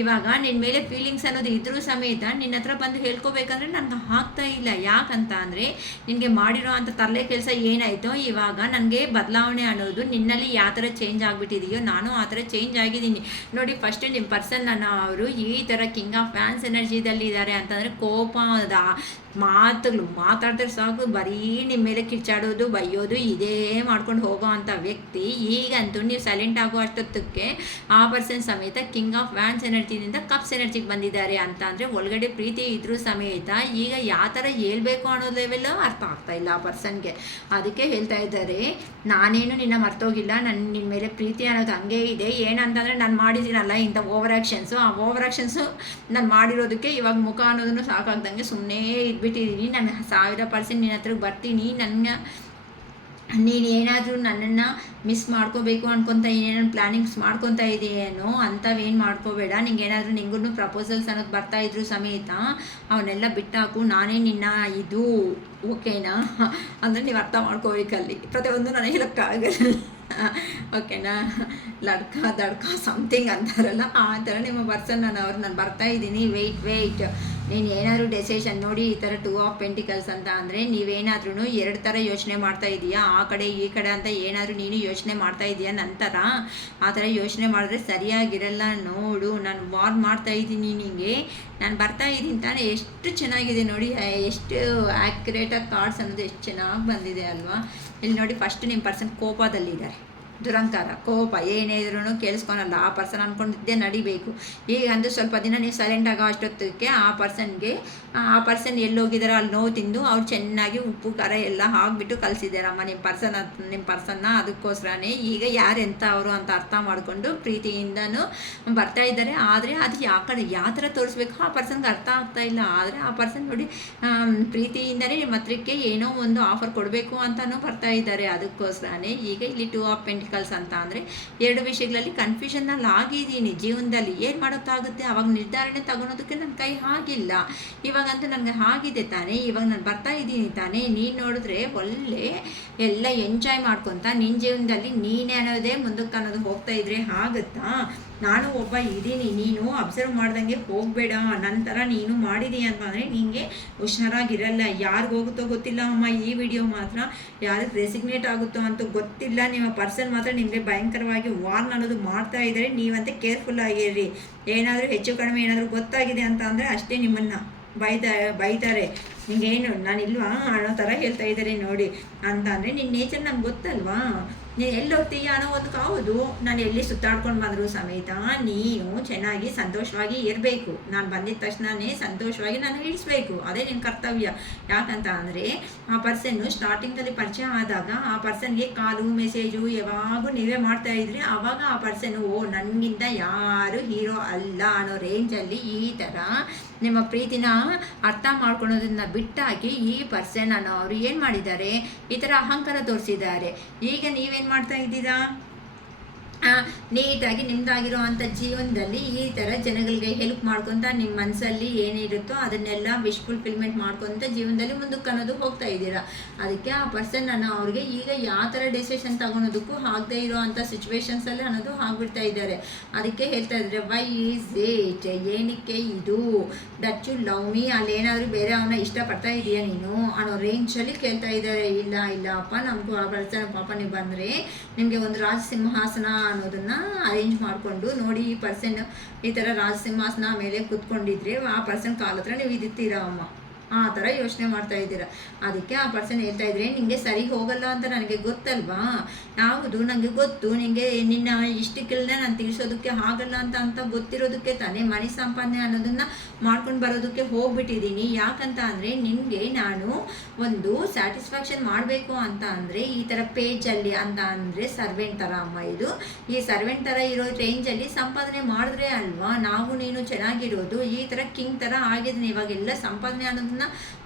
ಇವಾಗ ನಿನ್ನ ಮೇಲೆ ಫೀಲಿಂಗ್ಸ್ ಅನ್ನೋದು ಇದ್ರೂ ಸಮೇತ ನಿನ್ನ ಹತ್ರ ಬಂದು ಹೇಳ್ಕೊಬೇಕಂದ್ರೆ ನನಗೆ ಆಗ್ತಾ ಇಲ್ಲ. ಯಾಕಂತ ಅಂದರೆ ನಿನಗೆ ಮಾಡಿರೋ ಅಂಥ ತರಲೆ ಕೆಲಸ ಏನಾಯಿತೋ ಇವಾಗ ನನಗೆ ಬದಲಾವಣೆ ಅನ್ನೋದು ನಿನ್ನಲ್ಲಿ ಯಾವ ಥರ ಚೇಂಜ್ ಆಗಿಬಿಟ್ಟಿದೆಯೋ ನಾನು ಆ ಥರ ಚೇಂಜ್ ಆಗಿದ್ದೀನಿ. ನೋಡಿ, ಫಸ್ಟ್ ನಿಮ್ಮ ಪರ್ಸನ್ ಅವರು ಈ ಥರ ಕಿಂಗ್ ಆಫ್ ಫ್ಯಾನ್ಸ್ ಎನರ್ಜಿದಲ್ಲಿ ಇದ್ದಾರೆ ಅಂತಂದರೆ ಕೋಪದ ಮಾತುಗಳು ಮಾತಾಡ್ತಾರೆ ಸಾಕು, ಬರೀ ನಿಮ್ಮ ಮೇಲೆ ಕಿರ್ಚಾಡೋದು ಬೈಯೋದು ಇದೇ ಮಾಡ್ಕೊಂಡು ಹೋಗೋ ಅಂಥ ವ್ಯಕ್ತಿ ಈಗಂತೂ ನೀವು ಸೈಲೆಂಟ್ ಆಗೋ ಅಷ್ಟೊತ್ತಕ್ಕೆ ಆ ಪರ್ಸನ್ ಸಮೇತ ಕಿಂಗ್ ಆಫ್ ವ್ಯಾನ್ಸ್ ಎನರ್ಜಿನಿಂದ ಕಪ್ಸ್ ಎನರ್ಜಿಗೆ ಬಂದಿದ್ದಾರೆ ಅಂತ ಅಂದರೆ ಒಳಗಡೆ ಪ್ರೀತಿ ಇದ್ರೂ ಸಮೇತ ಈಗ ಯಾವ ಥರ ಹೇಳ್ಬೇಕು ಅನ್ನೋ ಲೆವೆಲ್ ಅರ್ಥ ಆಗ್ತಾ ಇಲ್ಲ ಆ ಪರ್ಸನ್ಗೆ. ಅದಕ್ಕೆ ಹೇಳ್ತಾ ಇದ್ದಾರೆ, ನಾನೇನು ನಿನ್ನ ಮರ್ತೋಗಿಲ್ಲ, ನಿನ್ನ ಮೇಲೆ ಪ್ರೀತಿ ಅನ್ನೋದು ಹಂಗೆ ಇದೆ. ಏನಂತಂದರೆ ನಾನು ಮಾಡಿದ್ದೀನಲ್ಲ ಇಂಥ ಓವರ್ ಆ್ಯಕ್ಷನ್ಸು, ಆ ಓವರ್ ಆ್ಯಕ್ಷನ್ಸು ನಾನು ಮಾಡಿರೋದಕ್ಕೆ ಇವಾಗ ಮುಖ ಅನ್ನೋದನ್ನು ಸಾಕಾಗ್ದಂಗೆ ಸುಮ್ಮನೆ ಬಿಟ್ಟಿದ್ದೀನಿ. ನಾನು 1000% ನಿನ್ನ ಹತ್ರಕ್ಕೆ ಬರ್ತೀನಿ. ನೀನೇನಾದರೂ ನನ್ನನ್ನು ಮಿಸ್ ಮಾಡ್ಕೋಬೇಕು ಅನ್ಕೊತ ಏನೇನು ಪ್ಲ್ಯಾನಿಂಗ್ಸ್ ಮಾಡ್ಕೊತಾ ಇದೆಯೇನೋ ಅಂಥವೇನು ಮಾಡ್ಕೋಬೇಡ. ನಿಂಗೂ ಪ್ರಪೋಸಲ್ಸ್ ಅನ್ನೋದು ಬರ್ತಾ ಇದ್ರು ಸಮೇತ ಅವನ್ನೆಲ್ಲ ಬಿಟ್ಟಾಕು. ನಾನೇ ನಿನ್ನ ಇದು ಓಕೆನಾ ಅಂದರೆ ನೀವು ಅರ್ಥ ಮಾಡ್ಕೋಬೇಕಲ್ಲಿ. ಪ್ರತಿಯೊಂದು ನಾನು ಹೇಳೋಕ್ಕಾಗಲ್ಲ ಓಕೆನಾ. ದಡ್ಕ ಸಮಥಿಂಗ್ ಅಂತಾರಲ್ಲ ಆ ಥರ ನಿಮ್ಮ ಪರ್ಸನ್ ನಾನು ಬರ್ತಾ ಇದ್ದೀನಿ. ವೆಯ್ಟ್ ನೀನು ಏನಾದರೂ ಡೆಸಿಷನ್ ನೋಡಿ ಈ ಥರ 2 ಆಫ್ ಪೆಂಟಿಕಲ್ಸ್ ಅಂತ ಅಂದರೆ ನೀವೇನಾದ್ರೂ 2 ಥರ ಯೋಚನೆ ಮಾಡ್ತಾ ಇದೀಯಾ, ಆ ಕಡೆ ಈ ಕಡೆ ಅಂತ ಏನಾದರೂ ನೀನು ಯೋಚನೆ ಮಾಡ್ತಾ ಇದೀಯಾ. ನಂತರ ಆ ಥರ ಯೋಚನೆ ಮಾಡಿದ್ರೆ ಸರಿಯಾಗಿರಲ್ಲ ನೋಡು. ನಾನು ವಾರ್ನ್ ಮಾಡ್ತಾ ಇದ್ದೀನಿ ನಿನಗೆ. ನಾನು ಬರ್ತಾ ಇದ್ದೀನಿ ತಾನೇ. ಎಷ್ಟು ಚೆನ್ನಾಗಿದೆ ನೋಡಿ, ಎಷ್ಟು ಆ್ಯಕ್ಯುರೇಟಾಗಿ ಕಾರ್ಡ್ಸ್ ಅನ್ನೋದು ಎಷ್ಟು ಚೆನ್ನಾಗಿ ಬಂದಿದೆ ಅಲ್ವಾ. ಇಲ್ಲಿ ನೋಡಿ, ಫಸ್ಟ್ ನಿಮ್ಮ ಪರ್ಸನ್ ಕೋಪದಲ್ಲಿದ್ದಾರೆ. ದುರಂಕಾರ, ಕೋಪ ಏನೇ ಇದ್ರೂ ಕೇಳಿಸ್ಕೊಳಲ್ಲ. ಆ ಪರ್ಸನ್ ಅಂದ್ಕೊಂಡಿದ್ದೇ ನಡಿಬೇಕು. ಈಗ ಅಂದ್ರೆ ಸ್ವಲ್ಪ ದಿನ ನೀವು ಸೈಲೆಂಟ್ ಆಗೋ ಅಷ್ಟೊತ್ತಕ್ಕೆ ಆ ಪರ್ಸನ್ ಎಲ್ಲೋಗಿದಾರೋ ಅಲ್ಲಿ ನೋವು ತಿಂದು ಅವ್ರು ಚೆನ್ನಾಗಿ ಉಪ್ಪು ಖಾರ ಎಲ್ಲ ಹಾಕ್ಬಿಟ್ಟು ಕಲಿಸಿದ್ದಾರಮ್ಮ ನಿಮ್ಮ ಪರ್ಸನ್ನ. ಅದಕ್ಕೋಸ್ಕರನೇ ಈಗ ಯಾರೆಂತ ಅವರು ಅಂತ ಅರ್ಥ ಮಾಡಿಕೊಂಡು ಪ್ರೀತಿಯಿಂದನೂ ಬರ್ತಾ ಇದ್ದಾರೆ. ಆದರೆ ಅದು ಯಾವ ಥರ ತೋರಿಸ್ಬೇಕು ಆ ಪರ್ಸನ್ಗೆ ಅರ್ಥ ಆಗ್ತಾ ಇಲ್ಲ. ಆದರೆ ಆ ಪರ್ಸನ್ ನೋಡಿ ಪ್ರೀತಿಯಿಂದನೇ ನಿಮ್ಮ ಹತ್ರಕ್ಕೆ ಏನೋ ಒಂದು ಆಫರ್ ಕೊಡಬೇಕು ಅಂತಲೂ ಬರ್ತಾ ಇದ್ದಾರೆ. ಅದಕ್ಕೋಸ್ಕರನೇ ಈಗ ಇಲ್ಲಿ 2 ಆಫ್ ಪೆಂಟಿಕಲ್ಸ್ ಪೆಂಟಿಕಲ್ಸ್ ಅಂತ ಅಂದರೆ 2 ವಿಷಯಗಳಲ್ಲಿ ಕನ್ಫ್ಯೂಷನ್ನಲ್ಲಿ ಆಗಿದ್ದೀನಿ ಜೀವನದಲ್ಲಿ. ಏನು ಮಾಡೋಕ್ಕಾಗುತ್ತೆ, ಅವಾಗ ನಿರ್ಧಾರಣೆ ತಗೊಳೋದಕ್ಕೆ ನನ್ನ ಕೈ ಆಗಿಲ್ಲ. ಇವಾಗಂತೂ ನನಗೆ ಆಗಿದೆ ತಾನೇ, ಇವಾಗ ನಾನು ಬರ್ತಾ ಇದ್ದೀನಿ ತಾನೇ. ನೀನು ನೋಡಿದ್ರೆ ಒಳ್ಳೆ ಎಲ್ಲ ಎಂಜಾಯ್ ಮಾಡ್ಕೊತ ನಿನ್ನ ಜೀವನದಲ್ಲಿ ನೀನೇ ಅನ್ನೋದೇ ಮುಂದಕ್ಕೆ ಅನ್ನೋದು ಹೋಗ್ತಾ ಇದ್ರೆ ಆಗುತ್ತಾ? ನಾನು ಒಬ್ಬ ಇದ್ದೀನಿ, ನೀನು ಅಬ್ಸರ್ವ್ ಮಾಡ್ದಂಗೆ ಹೋಗಬೇಡ. ನಂತರ ನೀನು ಮಾಡಿದೀಯ ಅಂತಂದರೆ ನಿನಗೆ ಹುಷಾರಾಗಿರಲ್ಲ. ಯಾರಿಗೆ ಹೋಗುತ್ತೋ ಗೊತ್ತಿಲ್ಲ ಅಮ್ಮ, ಈ ವಿಡಿಯೋ ಮಾತ್ರ ಯಾರಿಗೆ ರೆಸಿಗ್ನೇಟ್ ಆಗುತ್ತೋ ಅಂತೂ ಗೊತ್ತಿಲ್ಲ. ನಿಮ್ಮ ಪರ್ಸನ್ ಮಾತ್ರ ನಿಮಗೆ ಭಯಂಕರವಾಗಿ ವಾರ್ನ್ ಅನ್ನೋದು ಮಾಡ್ತಾ ಇದ್ದಾರೆ. ನೀವಂತೆ ಕೇರ್ಫುಲ್ ಆಗಿರಿ. ಏನಾದರೂ ಹೆಚ್ಚು ಕಡಿಮೆ ಏನಾದರೂ ಗೊತ್ತಾಗಿದೆ ಅಂತ ಅಂದರೆ ಅಷ್ಟೇ ನಿಮ್ಮನ್ನು ಬೈತಾರೆ. ನಿಂಗೇನು ನಾನಿಲ್ವಾ ಅನ್ನೋ ಥರ ಹೇಳ್ತಾ ಇದ್ದಾರೆ ನೋಡಿ ಅಂತ ಅಂದರೆ ನಿನ್ನ ನೇಚರ್ ನಂಗೆ ಗೊತ್ತಲ್ವಾ, ನೀನು ಎಲ್ಲಿ ಹೋಗ್ತೀಯ ಅನ್ನೋ ಒಂದು ಹೌದು. ನಾನು ಎಲ್ಲಿ ಸುತ್ತಾಡ್ಕೊಂಡು ಬಂದರೂ ಸಮೇತ ನೀನು ಚೆನ್ನಾಗಿ ಸಂತೋಷವಾಗಿ ಇರಬೇಕು. ನಾನು ಬಂದಿದ್ದ ತಕ್ಷಣವೇ ಸಂತೋಷವಾಗಿ ನಾನು ಇಳಿಸ್ಬೇಕು, ಅದೇ ನಿನ್ನ ಕರ್ತವ್ಯ. ಯಾಕಂತ ಅಂದರೆ ಆ ಪರ್ಸನ್ನು ಸ್ಟಾರ್ಟಿಂಗಲ್ಲಿ ಪರಿಚಯ ಆದಾಗ ಆ ಪರ್ಸನ್ಗೆ ಕಾಲು ಮೆಸೇಜು ಯಾವಾಗೂ ನೀವೇ ಮಾಡ್ತಾ ಇದ್ರಿ. ಆವಾಗ ಆ ಪರ್ಸನ್ನು ನನಗಿಂತ ಯಾರು ಹೀರೋ ಅಲ್ಲ ಅನ್ನೋ ರೇಂಜಲ್ಲಿ ಈ ಥರ ನಿಮ್ಮ ಪ್ರೀತಿನ ಅರ್ಥ ಮಾಡ್ಕೊಳೋದನ್ನ ಬಿಟ್ಟಾಗಿ ಈ ಪರ್ಸನ್ ಅನ್ನೋರು ಏನು ಮಾಡಿದ್ದಾರೆ, ಈ ಥರ ಅಹಂಕಾರ ತೋರಿಸಿದ್ದಾರೆ. ಈಗ ನೀವೇನು ಮಾಡ್ತಾ ಇದ್ದೀರಾ, ನೀಟಾಗಿ ನಿಮ್ಮದಾಗಿರೋ ಅಂಥ ಜೀವನದಲ್ಲಿ ಈ ಥರ ಜನಗಳಿಗೆ ಹೆಲ್ಪ್ ಮಾಡ್ಕೊತ ನಿಮ್ಮ ಮನಸ್ಸಲ್ಲಿ ಏನಿರುತ್ತೋ ಅದನ್ನೆಲ್ಲ ವಿಶ್ ಫುಲ್ಫಿಲ್ಮೆಂಟ್ ಮಾಡ್ಕೊತ ಜೀವನದಲ್ಲಿ ಮುಂದಕ್ಕೆ ಅನ್ನೋದು ಹೋಗ್ತಾ ಇದ್ದೀರಾ. ಅದಕ್ಕೆ ಆ ಪರ್ಸನ್ ಅವ್ರಿಗೆ ಈಗ ಯಾವ ಥರ ಡಿಸಿಷನ್ ತಗೊಳೋದಕ್ಕೂ ಆಗದೆ ಇರೋ ಅಂಥ ಸಿಚುವೇಶನ್ಸಲ್ಲಿ ಅನ್ನೋದು ಆಗ್ಬಿಡ್ತಾ ಇದ್ದಾರೆ. ಅದಕ್ಕೆ ಹೇಳ್ತಾ ಇದ್ದಾರೆ, ವೈ ಈಸ್ ಇಟ್, ಏನಕ್ಕೆ ಇದು, ದಟ್ ಯು ಲವ್ ಮೀ, ಅಲ್ಲಿ ಏನಾದರೂ ಬೇರೆ ಅವನ್ನ ಇಷ್ಟಪಡ್ತಾ ಇದೆಯಾ ನೀನು ಅನ್ನೋ ರೇಂಜಲ್ಲಿ ಕೇಳ್ತಾ ಇದ್ದಾರೆ. ಇಲ್ಲ ಅಪ್ಪ, ನಮಗೂ ಆ ಪರ್ಸನ್ ಪಾಪ ನೀವು ಬಂದರೆ ನಿಮಗೆ ಒಂದು ರಾಜಸಿಂಹಾಸನ ಅನ್ನೋದನ್ನ ಅರೇಂಜ್ ಮಾಡಿಕೊಂಡು ನೋಡಿ. ಈ ಪರ್ಸನ್ ಈ ಥರ ರಾಜಸಿಂಹಾಸನ ಮೇಲೆ ಕೂತ್ಕೊಂಡಿದ್ರೆ ಆ ಪರ್ಸನ್ ಕಾಲ ಹತ್ರ ನೀವು ಇದ್ದೀರಾ ಅಮ್ಮ, ಆ ಥರ ಯೋಚನೆ ಮಾಡ್ತಾ ಇದ್ದೀರಾ. ಅದಕ್ಕೆ ಆ ಪರ್ಸನ್ ಹೇಳ್ತಾ ಇದ್ರೆ ನಿಮಗೆ ಸರಿ ಹೋಗಲ್ಲ ಅಂತ ನನಗೆ ಗೊತ್ತಲ್ವಾ, ಯಾವುದು ನನಗೆ ಗೊತ್ತು, ನಿಮಗೆ ನಿನ್ನ ಇಷ್ಟಕ್ಕೆಲ್ಲ ನಾನು ತಿಳಿಸೋದಕ್ಕೆ ಆಗಲ್ಲ ಅಂತ ಗೊತ್ತಿರೋದಕ್ಕೆ ತಾನೇ ಮನಿ ಸಂಪಾದನೆ ಅನ್ನೋದನ್ನು ಮಾಡ್ಕೊಂಡು ಬರೋದಕ್ಕೆ ಹೋಗ್ಬಿಟ್ಟಿದ್ದೀನಿ. ಯಾಕಂತ ಅಂದರೆ ನಿನಗೆ ನಾನು ಒಂದು ಸ್ಯಾಟಿಸ್ಫ್ಯಾಕ್ಷನ್ ಮಾಡಬೇಕು ಅಂತ ಅಂದರೆ ಈ ಥರ ಪೇಜಲ್ಲಿ ಅಂತ ಅಂದರೆ ಸರ್ವೆಂಟ್ ಥರ ಅಮ್ಮ, ಇದು ಈ ಸರ್ವೆಂಟ್ ಥರ ಇರೋ ರೇಂಜಲ್ಲಿ ಸಂಪಾದನೆ ಮಾಡಿದ್ರೆ ಅಲ್ವಾ ನಾವು ನೀನು ಚೆನ್ನಾಗಿರೋದು. ಈ ಥರ ಕಿಂಗ್ ಥರ ಆಗಿದ್ದೀನಿ, ಇವಾಗೆಲ್ಲ ಸಂಪಾದನೆ ಅನ್ನೋದನ್ನ